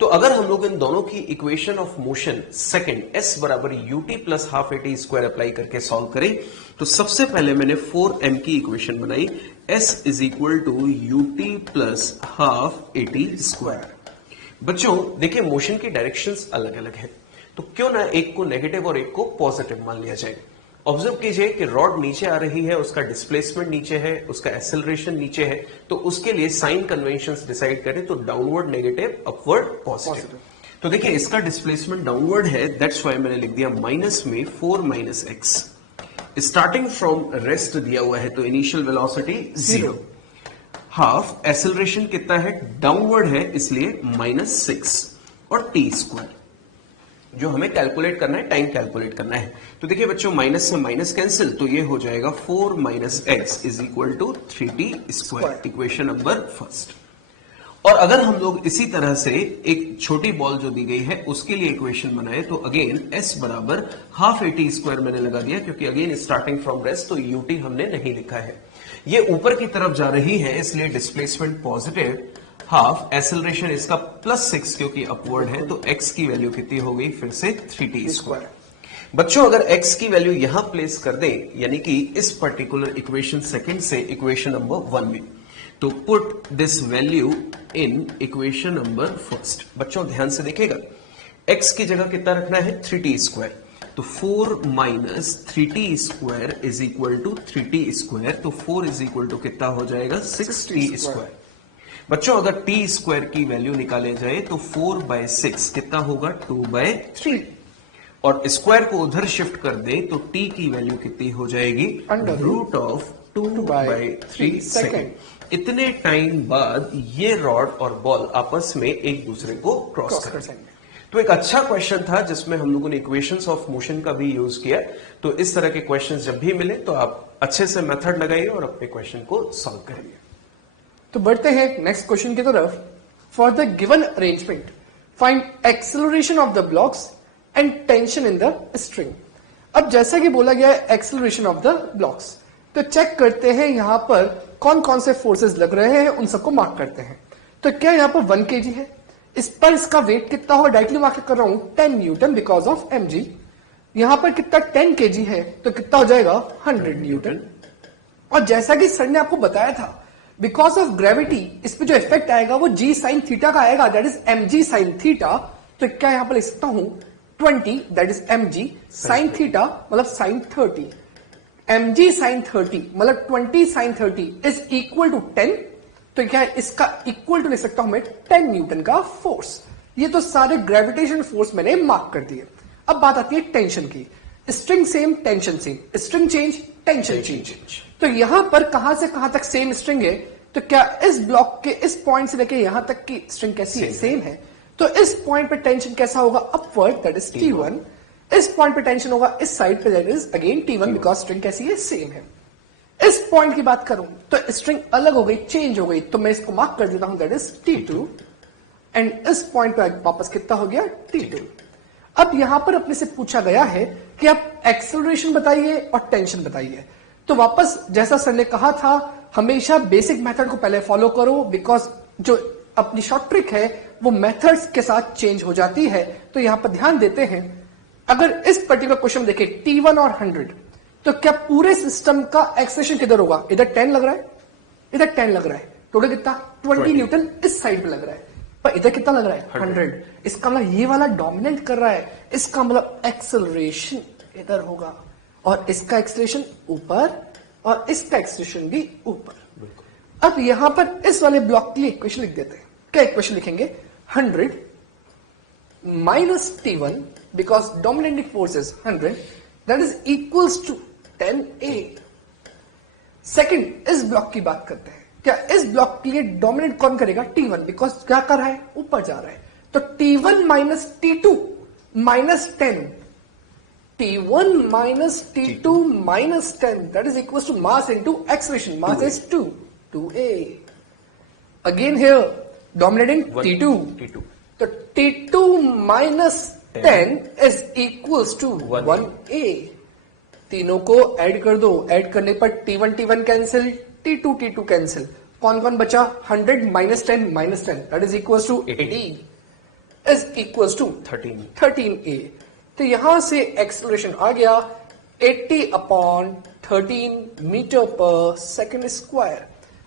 तो अगर हम लोग इन दोनों की equation of motion second s बराबर ut plus half at square apply करके सॉल्व करें तो सबसे पहले मैंने 4m की इक्वेशन बनाई, s is equal to ut plus half at square. बच्चों देखिए मोशन की डायरेक्शंस अलग अलग है, तो क्यों ना एक को नेगेटिव और एक को पॉजिटिव मान लिया जाए। ऑब्जर्व कीजिए कि रॉड नीचे आ रही है, उसका डिस्प्लेसमेंट नीचे है, उसका एक्सेलरेशन नीचे है, तो उसके लिए साइन कन्वेंशंस डिसाइड करें तो डाउनवर्ड नेगेटिव, अपवर्ड पॉजिटिव। तो देखिए इसका डिस्प्लेसमेंट डाउनवर्ड है, दैट्स व्हाई मैंने लिख दिया माइनस में 4 minus x. Starting from rest दिया हुआ है तो इनिशियल वेलोसिटी 0। हाफ एक्सेलरेशन कितना है, डाउनवर्ड है, इसलिए -6 और टी स्क्वायर जो हमें कैलकुलेट करना है, टाइम कैलकुलेट करना है। तो देखिए बच्चों माइनस से माइनस कैंसिल, तो ये हो जाएगा 4 minus x is equal to 3t square, equation number first. और अगर हम लोग इसी तरह से एक छोटी बॉल जो दी गई है उसके लिए इक्वेशन बनाए तो अगेन s बराबर हाफ at स्क्वायर मैंने लगा दिया, क्योंकि अगेन स्टार्टिंग फ्रॉम रेस्ट तो ut हमने नहीं लिखा है। ये ऊपर की तरफ जा रही है इसलिए डिस्प्लेसमेंट पॉजिटिव, हाफ एक्सेलरेशन इसका +6 क्योंकि अपवर्ड है, तो x की वैल्यू कितनी हो गई फिर से 3t स्क्वायर। बच्चों अगर x की वैल्यू यहां प्लेस कर दें, यानी कि इस पर्टिकुलर इक्वेशन सेकंड से इक्वेशन नंबर 1 में, तो put this value in equation number first. बच्चों ध्यान से देखिएगा, x की जगह कितना रखना है 3t स्क्वायर, तो 4 minus 3t square is equal to 3t square, तो 4 इज इक्वल टू कितना हो जाएगा 6t स्क्वायर। बच्चों अगर t स्क्वायर की वैल्यू निकाले जाए तो 4/6 कितना होगा 2/3, और स्क्वायर को उधर शिफ्ट कर दे तो t की वैल्यू कितनी हो जाएगी रूट ऑफ 2/3 सेकेंड। इतने टाइम बाद ये रॉड और बॉल आपस में एक दूसरे को क्रॉस करेंगे। तो एक अच्छा क्वेश्चन था जिसमें हम लोगों ने इक्वेशंस ऑफ मोशन का भी यूज किया। तो इस तरह के क्वेश्चंस जब भी मिले तो आप अच्छे से मेथड लगाइए और अपने क्वेश्चन को सॉल्व करिए। तो बढ़ते हैं नेक्स्ट क्वेश्चन की तरफ। For the given arrangement find acceleration of the blocks and tension in the string. अब जैसा कि बोला गया है एक्सेलरेशन ऑफ द ब्लॉक्स, तो चेक करते हैं यहां पर कौन कौन से फोर्सेस लग रहे हैं, उन सबको मार्क करते हैं। तो क्या यहां पर 1 kg है, इस पर इसका वेट कितना हो, डायरेक्टली मार्क कर रहा हूं 10 न्यूटन बिकॉज ऑफ mg। यहां पर कितना 10 kg है तो कितना हो जाएगा 100 न्यूटन। और जैसा कि सर ने आपको बताया था बिकॉज ऑफ ग्रेविटी इस पे जो इफेक्ट आएगा वो g साइन थीटा का आएगा, that is mg sign theta. तो क्या यहां पर लिख सकता हूं 20 that is mg sine theta मतलब साइन 30, mg साइन 30 मतलब 20 साइन 30 इज इक्वल टू 10। तो क्या है इसका इक्वल टू लिख सकता हूं मैं 10 न्यूटन का फोर्स। ये तो सारे ग्रेविटेशन फोर्स मैंने मार्क कर दिए। अब बात आती है टेंशन की। String same, tension same, string change, tension change. तो यहां पर कहां से कहां तक सेम स्ट्रिंग है, तो क्या इस ब्लॉक के इस पॉइंट से लेके यहां तक की स्ट्रिंग कैसी है, सेम है। तो इस पॉइंट पे टेंशन कैसा होगा? Upward, that is T1। इस पॉइंट पे टेंशन होगा इस साइड पे, that is again T1, because string कैसी है? सेम है। इस पॉइंट की बात करूं तो स्ट्रिंग अलग हो गई, चेंज हो गई, तो मैं इसको मार्क कर देता हूं, दैट इज T2। एंड इस पॉइंट पे वापस कितना हो गया? T2। अब यहां पर अपने से पूछा गया है कि आप एक्सेलरेशन बताइए और टेंशन बताइए। तो वापस जैसा सर ने कहा था, हमेशा बेसिक मेथड को पहले फॉलो करो, बिकॉज जो अपनी शॉर्ट ट्रिक है वो मेथड्स के साथ चेंज हो जाती है। तो यहां पर ध्यान देते हैं, अगर इस पर्टिकुलर क्वेश्चन देखें T1 और 100, तो क्या पूरे सिस्टम का एक्सेलरेशन किधर होगा? इधर 10 लग रहा है, इधर 10 लग रहा है, टोटल कितना? 20 न्यूटन इस साइड पे लग रहा है, पर इधर कितना लग रहा है? 100। इसका मतलब ये वाला डोमिनेट कर रहा है, इसका मतलब एक्सेलरेशन इधर होगा, और इसका एक्सेलरेशन ऊपर, और इसका एक्सेलरेशन भी ऊपर। अब यहां पर इस वाले ब्लॉक के लिए इक्वेशन लिख देते हैं। क्या इक्वेशन लिखेंगे? 100 minus T1, because dominating force is 100, that is equals to 10A। Second, इस ब्लॉक की बात करते हैं। क्या इस ब्लॉक के लिए डोमिनेट कौन करेगा? T1, बिकॉज क्या कर रहा है? ऊपर जा रहा है। तो T1 minus T2 minus 10, T1 minus T2 minus 10, that is equal to mass into acceleration. Mass is 2A। Again here dominating T2, तो T2 minus 10 is equals to 1A। तीनों को ऐड कर दो, ऐड करने पर T1 कैंसिल, T2 कैंसिल, कौन कौन बचा? 100 minus 10 minus 10, that is equals to 80 is equals to 13A। तो यहां से एक्सेलरेशन आ गया 80/13 मीटर पर सेकेंड स्क्वायर।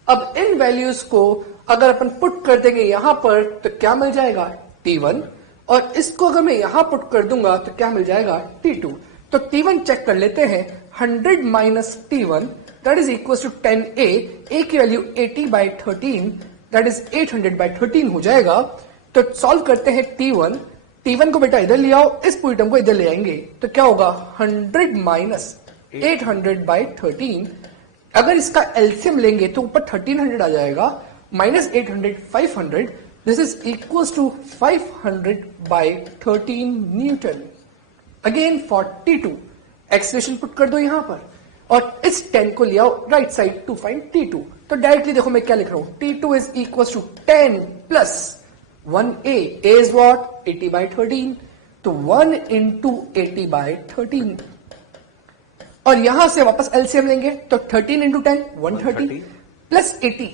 अब इन वैल्यूज को अगर अपन पुट कर देंगे यहां पर, तो क्या मिल जाएगा? T1। और इसको अगर मैं यहां पुट कर दूंगा तो क्या मिल जाएगा? T2। तो T1 चेक कर लेते हैं, 100 minus T1, that is equal to 10A। A की वैल्यू 80/13, दैट इज 800/13 हो जाएगा। तो सॉल्व करते हैं T1 को बेटा इधर ले आओ, इस पूरी टर्म को इधर ले आएंगे, तो क्या होगा? 100 माइनस 800/13। अगर इसका एलसीएम लेंगे तो ऊपर 1300 आ जाएगा, minus 800 500, this is equal to 500/13 newton. Again for T2 acceleration put कर दो यहां पर, और इस 10 को ले आओ right side to find T2। तो डायरेक्टली देखो मैं क्या लिख रहा हूं, T2 is equal to 10 plus 1A। A is what? 80/13, तो 1 into 80/13। और यहां से वापस एलसीएम लेंगे तो 13 into 10 130 प्लस 80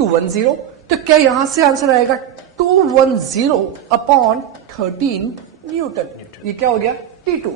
210। तो क्या यहां से आंसर आएगा? 210/13 न्यूटन। ये क्या हो गया? T2।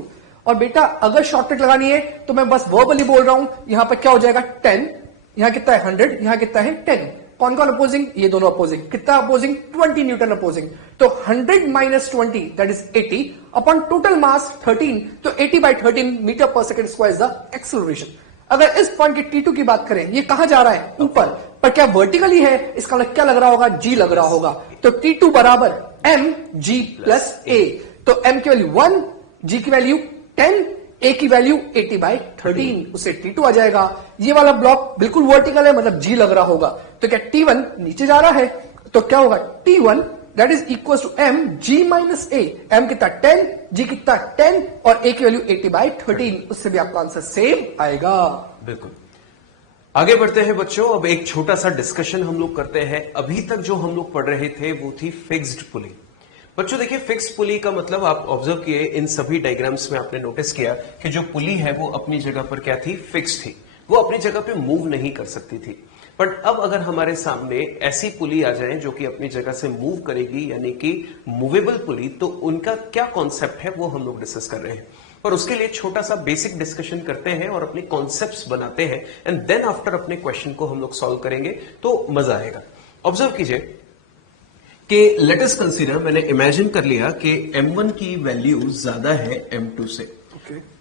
और बेटा अगर शॉर्टकट लगानी है तो मैं बस वर्बली बोल रहा हूं, यहां पर क्या हो जाएगा? 10, यहां कितना है? 100, यहां कितना है? 10। कौन कौन अपोजिंग? ये दोनों अपोजिंग। कितना अपोजिंग? 20 Newton opposing. तो 100 minus 20, that is 80 upon total मास 13, तो 80/13 metre per second square is the acceleration. अगर इस पॉइंट के T2 की बात करें, ये कहां जा रहा है? ऊपर। पर क्या वर्टिकली है? इसका मतलब क्या लग रहा होगा? G लग रहा होगा। तो T2 बराबर mg प्लस A। तो m की वैल्यू 1, G की वैल्यू 10, A की वैल्यू 80/13, उससे T2 आ जाएगा। ये वाला ब्लॉक बिल्कुल वर्टिकल है, मतलब G लग रहा होगा। तो क्या T1 नीचे जा रहा है, तो क्या होगा? T1 that is equal to m G minus A। m कितना? 10, G कितना? 10, और A की वैल्यू 80/13, उससे भी आपका आंसर सेम आएगा। बिल्कुल। आगे बढ़ते हैं बच्चों, अब एक छोटा सा डिस्कशन हम लोग करते हैं। अभी तक जो हम लोग पढ़ रहे थे वो थी फिक्स्ड पुली। बच्चों देखिए, फिक्स्ड पुली का मतलब आप ऑब्जर्व किए, इन सभी डायग्राम्स में आपने नोटिस किया कि जो पुली है वो अपनी जगह पर क्या थी? फिक्स थी। वो अपनी जगह पे मूव नहीं कर सकती थी। बट अब अगर हमारे सामने ऐसी पुली आ जाए जो कि अपनी जगह से मूव करेगी, यानी कि मूवेबल पुली, तो उनका क्या कॉन्सेप्ट है वो हम लोग डिस्कस कर रहे हैं। और उसके लिए छोटा सा बेसिक डिस्कशन करते हैं और अपने कॉन्सेप्ट्स बनाते हैं, एंड देन आफ्टर अपने क्वेश्चन को हम लोग सॉल्व करेंगे, तो मजा आएगा। ऑब्जर्व कीजिए कि लेट अस कंसीडर, मैंने इमेजिन कर लिया कि M1 की वैल्यू ज्यादा है M2 से।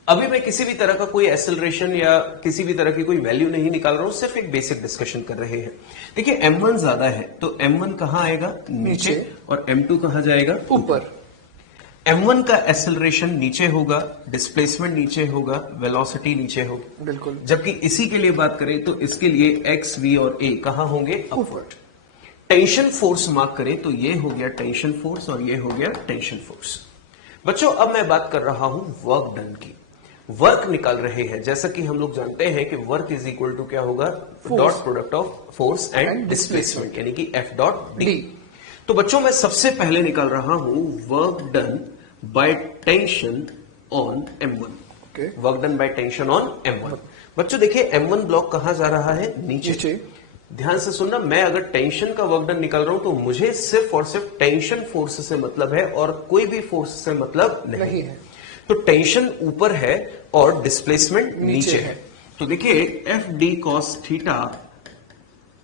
अभी मैं किसी भी तरह का कोई एक्सेलरेशन या किसी भी तरह की कोई वैल्यू नहीं निकाल रहा हूं, सिर्फ एक बेसिक डिस्कशन कर रहे हैं। देखिए M1 ज्यादा है तो M1 कहां आएगा? नीचे। और M2 कहां जाएगा? ऊपर। M1 का एक्सेलरेशन नीचे होगा, डिस्प्लेसमेंट नीचे होगा, वेलोसिटी नीचे होगी। बिल्कुल। जबकि इसी के लिए बात करें तो इसके लिए x, v और a कहां होंगे? अपवर्ड। टेंशन फोर्स मार्क करें तो ये हो गया टेंशन फोर्स और ये हो गया टेंशन फोर्स। बच्चों अब मैं बात कर रहा हूं वर्क डन की। वर्क निकाल रहे हैं, जैसा कि हम लोग जानते हैं कि वर्क इज इक्वल टू क्या होगा, dot product of force and displacement, यानी कि F डॉट डी। तो बच्चों मैं सबसे पहले निकाल रहा हूं work done by tension on M1। Work done by tension on M1। बच्चों देखिए M1 ब्लॉक कहां जा रहा है, नीचे। ध्यान से सुनना, मैं अगर टेंशन का वर्क डन निकाल रहा हूं तो मुझे सिर्फ और सिर्फ टेंशन फोर्स से मतलब है और कोई भी फोर्स से मतलब नहीं है। तो टेंशन ऊपर है और डिस्प्लेसमेंट नीचे है। तो देखिए एफ डी कॉस थीटा,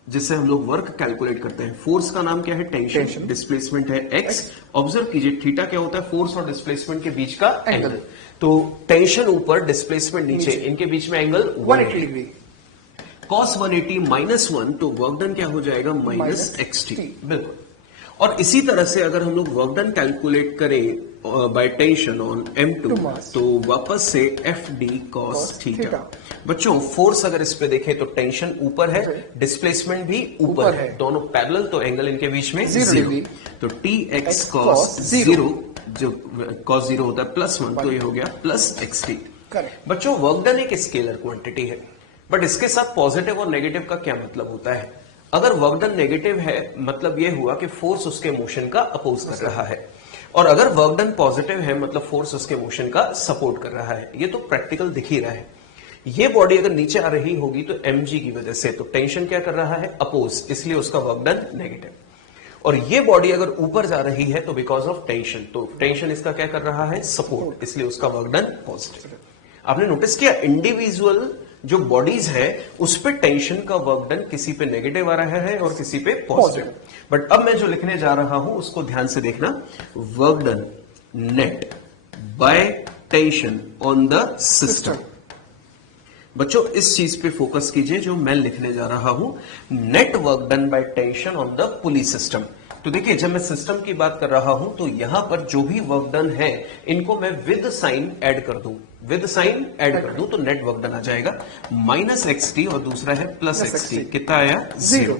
जिससे हम लोग वर्क कैलकुलेट करते हैं, फोर्स का नाम क्या है, टेंशन, डिस्प्लेसमेंट है एक्स। ऑब्जर्व कीजिए थीटा क्या होता है, फोर्स और डिस्प्लेसमेंट के बीच का एंगल। तो टेंशन ऊपर, डिस्प्लेसमेंट नीचे, इनके बीच में एंगल 180 डिग्री। cos 180 माइनस 1, तो वर्क डन क्या हो जाएगा, माइनस एक्सटी। बिल्कुल। और इसी तरह से अगर हम लोग वर्क डन कैलकुलेट करें बाय टेंशन ऑन M2, तो वापस से एफ डी कॉस थीटा। बच्चों फोर्स अगर इस पे देखें तो टेंशन ऊपर है, डिस्प्लेसमेंट भी ऊपर है, दोनों पैरेलल, तो एंगल इनके बीच में 0। तो टी एक्स कॉस 0, जो कॉस 0 होता है +1, तो ये हो गया प्लस एक्सटी। बच्चों वर्क डन एक स्केलर क्वांटिटी है, बट इसके साथ पॉजिटिव और नेगेटिव का क्या मतलब होता है। अगर वर्क डन नेगेटिव है मतलब यह हुआ कि फोर्स उसके मोशन का अपोज कर रहा है, और अगर वर्क डन पॉजिटिव है मतलब फोर्स उसके मोशन का सपोर्ट कर रहा है। ये तो प्रैक्टिकल दिख ही रहा है। ये बॉडी अगर नीचे आ रही होगी तो mg की वजह से, तो टेंशन क्या कर रहा है, अपोज, इसलिए उसका वर्क डन नेगेटिव। और ये बॉडी अगर ऊपर जा रही है तो बिकॉज ऑफ टेंशन, तो टेंशन इसका क्या कर रहा है, सपोर्ट, इसलिए उसका वर्क डन पॉजिटिव। आपने नोटिस किया इंडिविजुअल जो बॉडीज है उस पे टेंशन का वर्क डन किसी पे नेगेटिव आ रहा है और किसी पे पॉजिटिव। बट अब मैं जो लिखने जा रहा हूं उसको ध्यान से देखना, work done net bye tension on the system. बच्चों इस चीज पे फोकस कीजिए जो मैं लिखने जा रहा हूं, net work done by tension on the pulley system. तो देखिए जब मैं सिस्टम की बात कर रहा हूं तो यहां पर जो भी वर्क डन है इनको मैं विद साइन ऐड कर दूं, तो नेट वर्क डन आ जाएगा माइनस एक्सटी और दूसरा है प्लस एक्सटी। कितना आया, 0।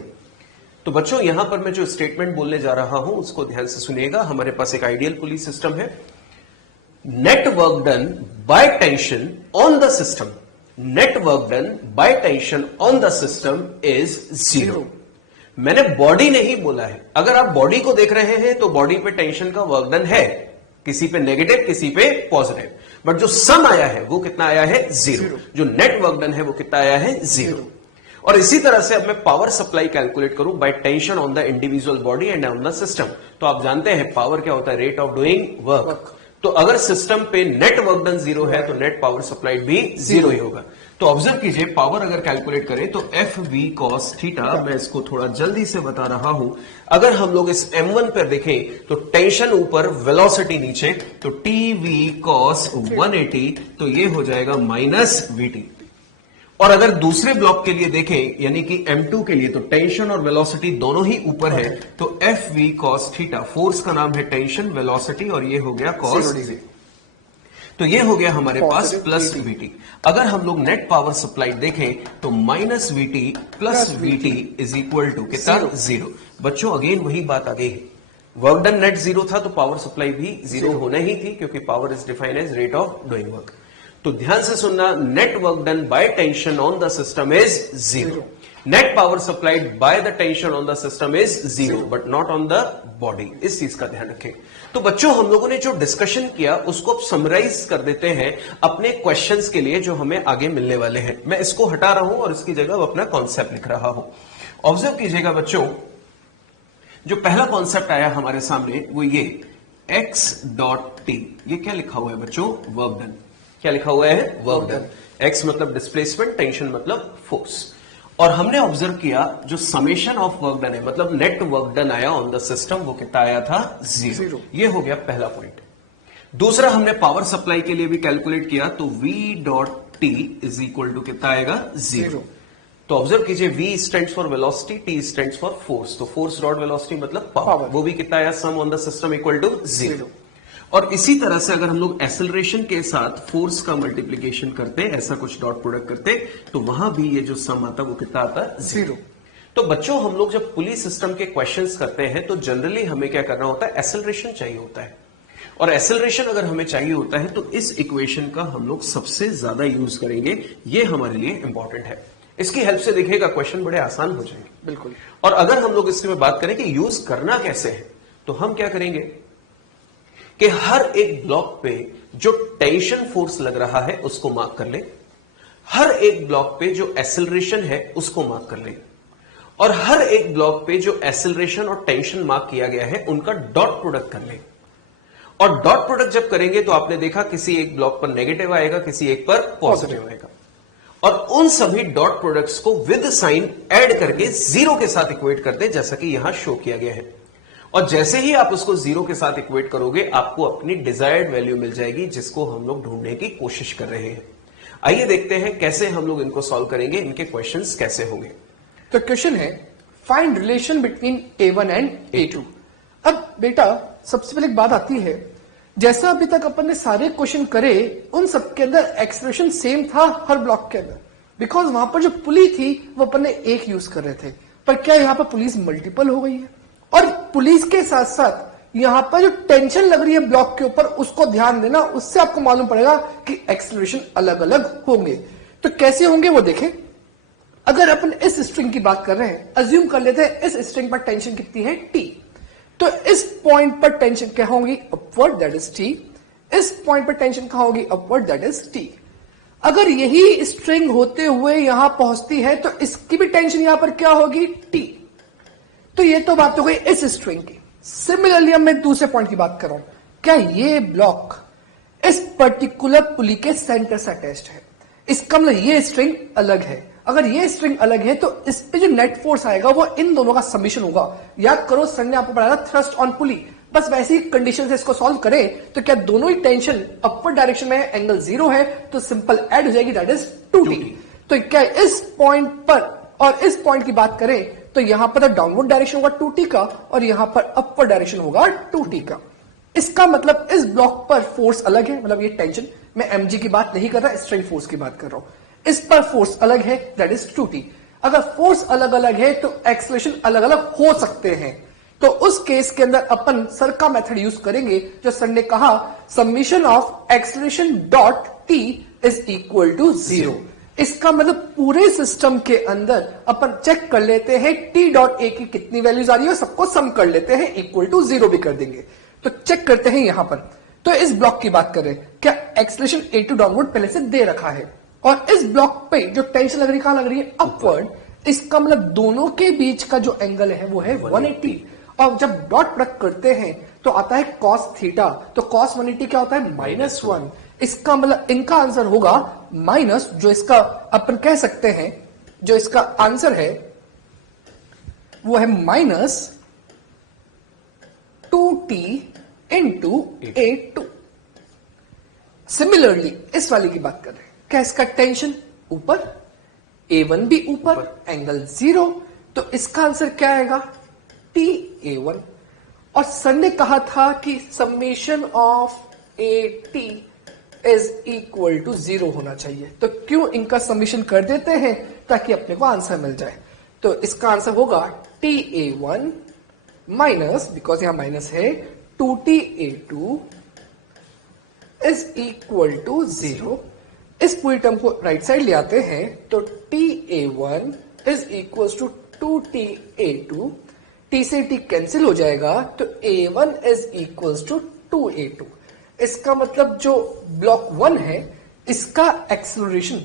तो बच्चों यहां पर मैं जो स्टेटमेंट बोलने जा रहा हूं उसको ध्यान से सुनिएगा। हमारे पास एक आइडियल पुलिस सिस्टम है, net work done by tension on the system, net work done by tension on the system is 0। मैंने बॉडी नहीं बोला है। अगर आप बॉडी को देख रहे हैं तो बॉडी पे टेंशन का वर्क डन है, किसी पे नेगेटिव किसी पे पॉजिटिव, बट जो सम आया है वो कितना आया है, 0। जो नेट वर्क डन है वो कितना आया है, 0। और इसी तरह से अब मैं पावर सप्लाई कैलकुलेट करूं bye tension on the individual body and on the system, तो आप जानते हैं पावर क्या होता है, रेट ऑफ डूइंग वर्क। तो अगर सिस्टम पे नेट वर्क डन 0 है तो नेट पावर सप्लाइड भी 0 ही होगा। तो ऑब्जर्व कीजिए पावर अगर कैलकुलेट करें तो एफ वी कॉस थीटा, मैं इसको थोड़ा जल्दी से बता रहा हूं। अगर हम लोग इस M1 पर देखें तो टेंशन ऊपर, वेलोसिटी नीचे, तो टी वी कॉस 180, तो ये हो जाएगा माइनस वीटी। और अगर दूसरे ब्लॉक के लिए देखें यानी कि M2 के लिए, तो टेंशन और वेलोसिटी दोनों ही ऊपर है, तो F V cos theta, force का नाम है टेंशन, वेलोसिटी, और ये हो गया कॉस, तो ये हो गया हमारे पास प्लस वीटी। अगर हम लोग नेट पावर सप्लाई देखें तो minus VT plus VT is equal to कितना, 0। बच्चों अगेन वही बात आ गई है, वर्क डन नेट 0 था तो पावर सप्लाई भी 0 होना ही थी, क्योंकि power is defined as rate of doing work. तो ध्यान से सुनना, net work done by tension on the system is 0, net power supplied by the tension on the system is 0, but not on the body. इस चीज का ध्यान रखें। तो बच्चों हम लोगों ने जो डिस्कशन किया उसको अब समराइज कर देते हैं अपने क्वेश्चंस के लिए जो हमें आगे मिलने वाले हैं। मैं इसको हटा रहा हूं और इसकी जगह अपना कॉन्सेप्ट लिख रहा हूं। ऑब्जर्व कीजिएगा बच्चों, जो पहला कॉन्सेप्ट आया हमारे सामने वो ये x डॉट टी, ये क्या लिखा हुआ है बच्चों, वर्क डन। क्या लिखा हुआ है, वर्क डन। x मतलब डिस्प्लेसमेंट, टेंशन मतलब फोर्स। और हमने ऑब्जर्व किया जो समेशन ऑफ वर्क डन है, मतलब नेट वर्क डन आया ऑन द सिस्टम, वो कितना आया था, 0। ये हो गया पहला पॉइंट। दूसरा हमने पावर सप्लाई के लिए भी कैलकुलेट किया, तो V dot T is equal to कितना आएगा, 0। तो ऑब्जर्व कीजिए, V stands for velocity, T stands for force, तो फोर्स डॉट वेलोसिटी मतलब पावर, वो भी कितना आया, sum on the system equal to 0। और इसी तरह से अगर हम लोग एक्सेलरेशन के साथ फोर्स का मल्टीप्लीकेशन करते, ऐसा कुछ डॉट प्रोडक्ट करते, तो वहां भी ये जो सम आता वो कितना आता, 0। तो बच्चों हम लोग जब पुली सिस्टम के क्वेश्चंस करते हैं तो जनरली हमें क्या करना होता है, एक्सेलरेशन चाहिए होता है। और एक्सेलरेशन अगर हमें चाहिए होता है तो इस इक्वेशन का हम लोग सबसे ज्यादा यूज करेंगे, ये हमारे लिए इंपॉर्टेंट है। इसकी हेल्प से देखिएगा क्वेश्चन बड़े आसान हो जाएंगे। बिल्कुल। और अगर हम लोग इसमें बात करें कि यूज करना कैसे है, तो हम क्या करेंगे कि हर एक ब्लॉक पे जो टेंशन फोर्स लग रहा है उसको मार्क कर ले, हर एक ब्लॉक पे जो एक्सेलरेशन है उसको मार्क कर ले, और हर एक ब्लॉक पे जो एक्सेलरेशन और टेंशन मार्क किया गया है उनका डॉट प्रोडक्ट कर ले। और डॉट प्रोडक्ट जब करेंगे तो आपने देखा किसी एक ब्लॉक पर नेगेटिव आएगा, किसी एक पर पॉजिटिव आएगा, और उन सभी डॉट प्रोडक्ट्स को विद साइन ऐड करके जीरो के साथ इक्वेट कर दे, जैसा कि यहां शो किया गया है। और जैसे ही आप उसको जीरो के साथ इक्वेट करोगे आपको अपनी डिजायर्ड वैल्यू मिल जाएगी, जिसको हम लोग ढूंढने की कोशिश कर रहे हैं। आइए देखते हैं कैसे हम लोग इनको सॉल्व करेंगे, इनके क्वेश्चंस कैसे होंगे। तो क्वेश्चन है find relation between A1 and A2। अब बेटा सबसे पहले एक बात आती है, जैसा अभी तक अपन ने सारे क्वेश्चन करे उन सबके अंदर एक्सप्रेशन सेम था हर ब्लॉक के अंदर, बिकॉज वहां पर जो पुली थी वो अपन ने एक यूज कर रहे थे। पर क्या यहाँ पर पुलिस मल्टीपल हो गई है? और पुलिस के साथ साथ यहां पर जो टेंशन लग रही है ब्लॉक के ऊपर उसको ध्यान देना, उससे आपको मालूम पड़ेगा कि एक्सेलरेशन अलग अलग होंगे। तो कैसे होंगे वो देखें। अगर अपन इस स्ट्रिंग की बात कर रहे हैं, अज्यूम कर लेते हैं इस स्ट्रिंग पर टेंशन कितनी है T, तो इस पॉइंट पर टेंशन क्या होगी, अपवर्ड, दैट इज T। इस पॉइंट पर टेंशन कहां होगी, अपवर्ड, दैट इज T। अगर यही स्ट्रिंग होते हुए यहां पहुंचती है तो इसकी भी टेंशन यहां पर क्या होगी, T। तो ये तो बात हो गई इस स्ट्रिंग की। सिमिलरली अब मैं दूसरे पॉइंट की बात कर रहा हूं, क्या ये ब्लॉक इस पर्टिकुलर पुली के सेंटर से अटैच्ड है? इसका मतलब ये स्ट्रिंग अलग है। अगर ये स्ट्रिंग अलग है तो इस पे जो नेट फोर्स आएगा वो इन दोनों का समीशन होगा। याद करो सर ने आपको पढ़ाया था थ्रस्ट ऑन पुली, बस वैसी ही कंडीशन से इसको सॉल्व करें तो क्या दोनों ही टेंशन अपवर्ड डायरेक्शन में है, एंगल जीरो है, तो सिंपल ऐड हो जाएगी, दैट इज 2t। तो क्या इस पॉइंट पर और इस पॉइंट की बात करें तो यहां पर डाउनवर्ड डायरेक्शन होगा 2t का और यहां पर अपवर्ड डायरेक्शन होगा 2t का। इसका मतलब इस ब्लॉक पर फोर्स अलग है, मतलब ये टेंशन, मैं mg की बात नहीं कर रहा, स्ट्रिंग फोर्स की बात कर रहा हूं। इस पर फोर्स अलग है, दैट इज 2t। अगर फोर्स अलग अलग है तो एक्सेलरेशन अलग अलग हो सकते हैं। तो उस केस के अंदर अपन सर का मेथड यूज करेंगे जो सर ने कहा, summation of acceleration dot t is equal to 0। इसका मतलब पूरे सिस्टम के अंदर अपन चेक कर लेते हैं t डॉट a की कितनी वैल्यूज आ रही है, सबको सम कर लेते हैं, इक्वल टू 0 भी कर देंगे। तो चेक करते हैं यहां पर। तो इस ब्लॉक की बात करें, क्या एक्सेलरेशन A2 डाउनवर्ड पहले से दे रखा है, और इस ब्लॉक पे जो टेंशन लग रही है कहां लग रही है, अपवर्ड। इसका मतलब दोनों के बीच का जो एंगल है वो है 180। और जब डॉट प्रोडक्ट करते हैं तो आता है कॉस थीटा, तो कॉस 180 क्या होता है, -1। इसका मतलब इनका आंसर होगा माइनस, जो इसका अपन कह सकते हैं जो इसका आंसर है वो है -2t इंटू A2। सिमिलरली इस वाली की बात कर रहे हैं, क्या इसका टेंशन ऊपर, A1 भी ऊपर, एंगल 0, तो इसका आंसर क्या आएगा, TA1। और सर ने कहा था कि summation of AT is equal to 0 होना चाहिए। तो क्यों इनका समीशन कर देते हैं ताकि अपने को आंसर मिल जाए। तो इसका आंसर होगा TA1 माइनस, बिकॉज यहां माइनस है, 2TA2 इज इक्वल टू 0। इस पूरी टर्म को राइट साइड ले आते हैं तो TA1 is equal to 2TA2, T से T कैंसिल हो जाएगा तो A1 is equal to 2A2। इसका मतलब जो ब्लॉक 1 है इसका एक्सेलरेशन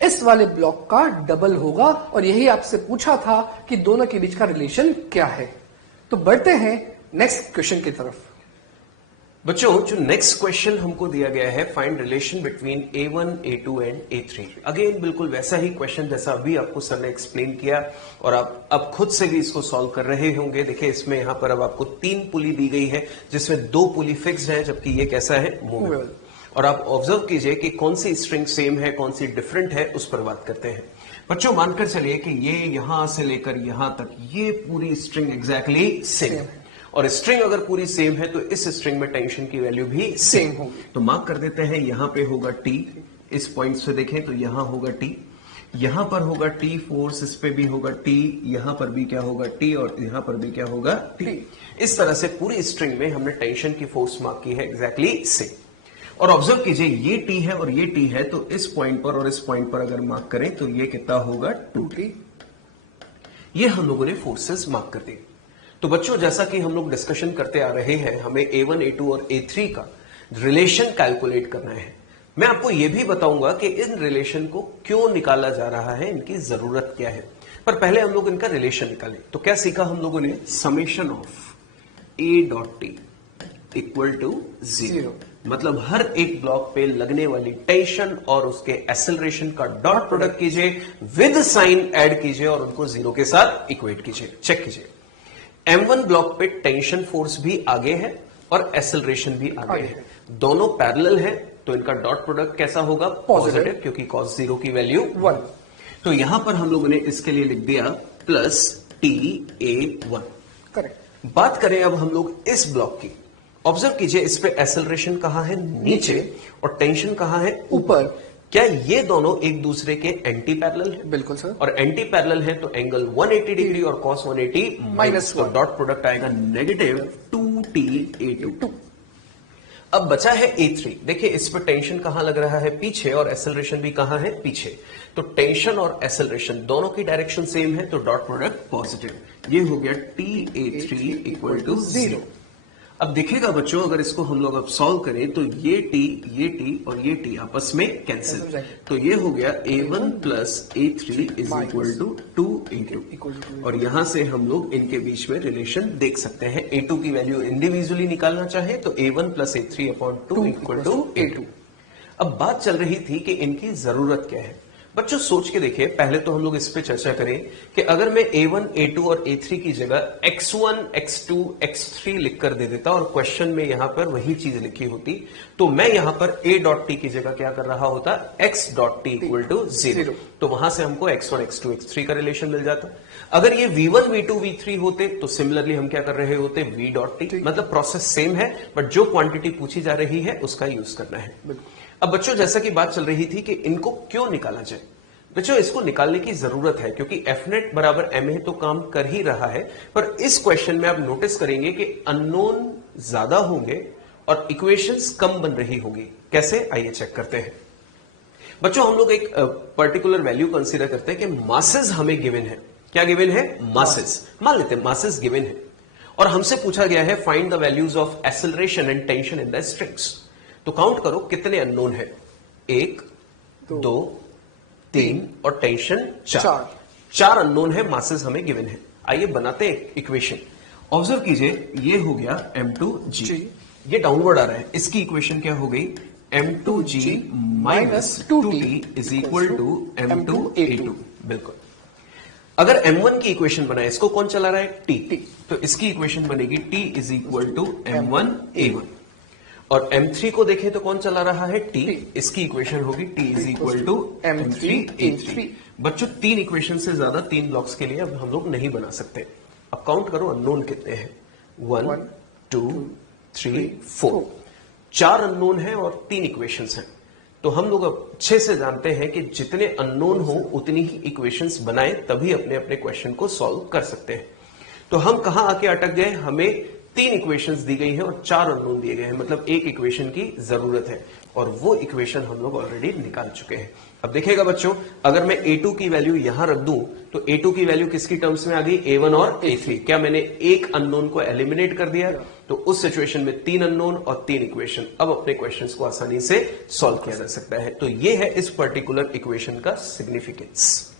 इस वाले ब्लॉक का डबल होगा, और यही आपसे पूछा था कि दोनों के बीच का रिलेशन क्या है। तो बढ़ते हैं नेक्स्ट क्वेश्चन की तरफ। बच्चों जो नेक्स्ट क्वेश्चन हमको दिया गया है, find relation between A1, A2 and A3। Again बिल्कुल वैसा ही क्वेश्चन जैसा अभी आपको सर ने एक्सप्लेन किया, और आप अब खुद से भी इसको सॉल्व कर रहे होंगे। देखिए इसमें यहां पर अब आपको 3 पुली दी गई है जिसमें 2 पुली फिक्स्ड है, जबकि ये कैसा है, मूवेबल। और आप ऑब्जर्व कीजिए कि कौन सी स्ट्रिंग सेम है, कौन सी डिफरेंट है, उस पर बात करते हैं। बच्चों मानकर चलिए कि ये यहां से लेकर यहां तक ये पूरी स्ट्रिंग एग्जैक्टली सेम है, और स्ट्रिंग अगर पूरी सेम है तो इस स्ट्रिंग में टेंशन की वैल्यू भी सेम होगी। तो मार्क कर देते हैं, यहां पे होगा T, इस पॉइंट से देखें तो यहां होगा T, यहां पर होगा टी फोर्स, इस पे भी होगा टी, यहां पर भी क्या होगा टी, और यहां पर भी क्या होगा टी। इस तरह से पूरी स्ट्रिंग में हमने टेंशन की फोर्स मार्क की है एग्जैक्टली से। और ऑब्जर्व कीजिए ये टी है और ये टी है, तो इस पॉइंट पर और इस पॉइंट पर अगर मार्क करें तो ये कितना होगा 2t। ये हम लोगों ने फोर्सेस मार्क कर दिए। तो बच्चों जैसा कि हम लोग डिस्कशन करते आ रहे हैं, हमें A1, A2 और A3 का रिलेशन कैलकुलेट करना है। मैं आपको यह भी बताऊंगा कि इन रिलेशन को क्यों निकाला जा रहा है, इनकी जरूरत क्या है, पर पहले हम लोग इनका रिलेशन निकालें। तो क्या सीखा हम लोगों ने, summation of A dot T equal to 0, मतलब हर एक ब्लॉक पे लगने वाली टेंशन और उसके एक्सेलरेशन का डॉट प्रोडक्ट कीजिए, विद साइन ऐड कीजिए और उनको 0 के साथ इक्वेट कीजिए। चेक कीजिए, M1 ब्लॉक पे टेंशन फोर्स भी आगे है और एक्सेलरेशन भी आगे है, दोनों पैरेलल है, तो इनका डॉट प्रोडक्ट कैसा होगा, पॉजिटिव, क्योंकि cos 0 की वैल्यू 1। तो यहां पर हम लोगों ने इसके लिए लिख दिया प्लस TA1। करेक्ट। बात करें अब हम लोग इस ब्लॉक की, ऑब्जर्व कीजिए इस पे एक्सेलरेशन कहां है, नीचे, और टेंशन कहां है, ऊपर। क्या ये दोनों एक दूसरे के एंटी पैरेलल है? बिल्कुल सर। और एंटी पैरेलल है तो एंगल 180 डिग्री और cos 180 माइनस, तो डॉट प्रोडक्ट आएगा नेगेटिव 2TA2। अब बचा है A3। देखिए इस पर टेंशन कहां लग रहा है, पीछे, और एक्सेलरेशन भी कहां है, पीछे। तो टेंशन और एक्सेलरेशन दोनों की डायरेक्शन सेम है, तो डॉट प्रोडक्ट पॉजिटिव। ये हो गया TA3 इक्वल टू 0। अब देखिएगा बच्चों, अगर इसको हम लोग अब सॉल्व करें तो ये टी और ये टी आपस में कैंसिल, तो ये हो गया A1 plus A3 is equal to 2A2। और यहां से हम लोग इनके बीच में रिलेशन देख सकते हैं। A2 की वैल्यू इंडिविजुअली निकालना चाहे तो A1 plus A3 upon 2 equal to A2। अब बात चल रही थी कि इनकी जरूरत क्या है। बच्चों सोच के देखिए, पहले तो हम लोग इस पे चर्चा करें कि अगर मैं A1, A2 और A3 की जगह X1, X2, X3 लिखकर दे देता और क्वेश्चन में यहां पर वही चीज लिखी होती, तो मैं यहां पर A डॉट टी की जगह क्या कर रहा होता, X dot T equal to 0। तो वहां से हमको X1, X2, X3 का रिलेशन मिल जाता। अगर ये V1, V2, V3 होते तो सिमिलरली हम क्या कर रहे होते, V डॉट टी। मतलब प्रोसेस सेम है, बट जो क्वांटिटी पूछी जा रही है उसका यूज करना है। अब बच्चों जैसा कि बात चल रही थी कि इनको क्यों निकाला जाए, बच्चों इसको निकालने की जरूरत है क्योंकि Fnet बराबर MA तो काम कर ही रहा है, पर इस क्वेश्चन में आप नोटिस करेंगे कि अननोन ज्यादा होंगे और इक्वेशंस कम बन रही होगी। कैसे, आइए चेक करते हैं। बच्चों हम लोग एक पर्टिकुलर वैल्यू कंसीडर करते हैं कि मासेस हमें गिवन है। क्या गिवन है, मासेस। मान लेते हैं मासेस गिवन है और हमसे पूछा गया है find the values of acceleration and tension in the strings. तो काउंट करो कितने अननोन है, 1, 2, 3 और टेंशन 4 अननोन है, मासेस हमें गिवन है। आइए बनाते हैं इक्वेशन। ऑब्जर्व कीजिए, ये हो गया M2G, ये डाउनवर्ड आ रहा है, इसकी इक्वेशन क्या हो गई, M2G minus 2T is equal to M2A2। बिल्कुल। अगर M1 की इक्वेशन बनाए, इसको कौन चला रहा है, T, तो इसकी इक्वेशन बनेगी T is equal to M1A1। और M3 को देखें तो कौन चला रहा है, T, इसकी इक्वेशन होगी T is equal to M3A3। बच्चों 3 इक्वेशन से ज्यादा 3 ब्लॉक्स के लिए अब हम लोग नहीं बना सकते। अब काउंट करो अननोन कितने हैं, 1, 2, 3, 4। 4 अननोन है और 3 इक्वेशंस हैं। तो हम लोग अब अच्छे से जानते हैं कि जितने अननोन हो उतनी ही इक्वेशंस बनाए, तभी अपने अपने क्वेश्चन को सॉल्व कर सकते हैं। तो हम कहां आके अटक गए, हमें 3 इक्वेशंस दी गई है और 4 अननोन दिए गए हैं, मतलब एक इक्वेशन की जरूरत है और वो इक्वेशन हम लोग ऑलरेडी निकाल चुके हैं। अब देखिएगा बच्चों, अगर मैं A2 की वैल्यू यहां रख दूं तो A2 की वैल्यू किसकी टर्म्स में आ गई, A1 और A3। क्या मैंने एक अननोन को एलिमिनेट कर दिया, तो उस सिचुएशन में 3 अननोन और 3 इक्वेशन। अब अपने क्वेश्चंस को आसानी से सॉल्व किया जा सकता है। तो ये है इस पर्टिकुलर इक्वेशन का सिग्निफिकेंस।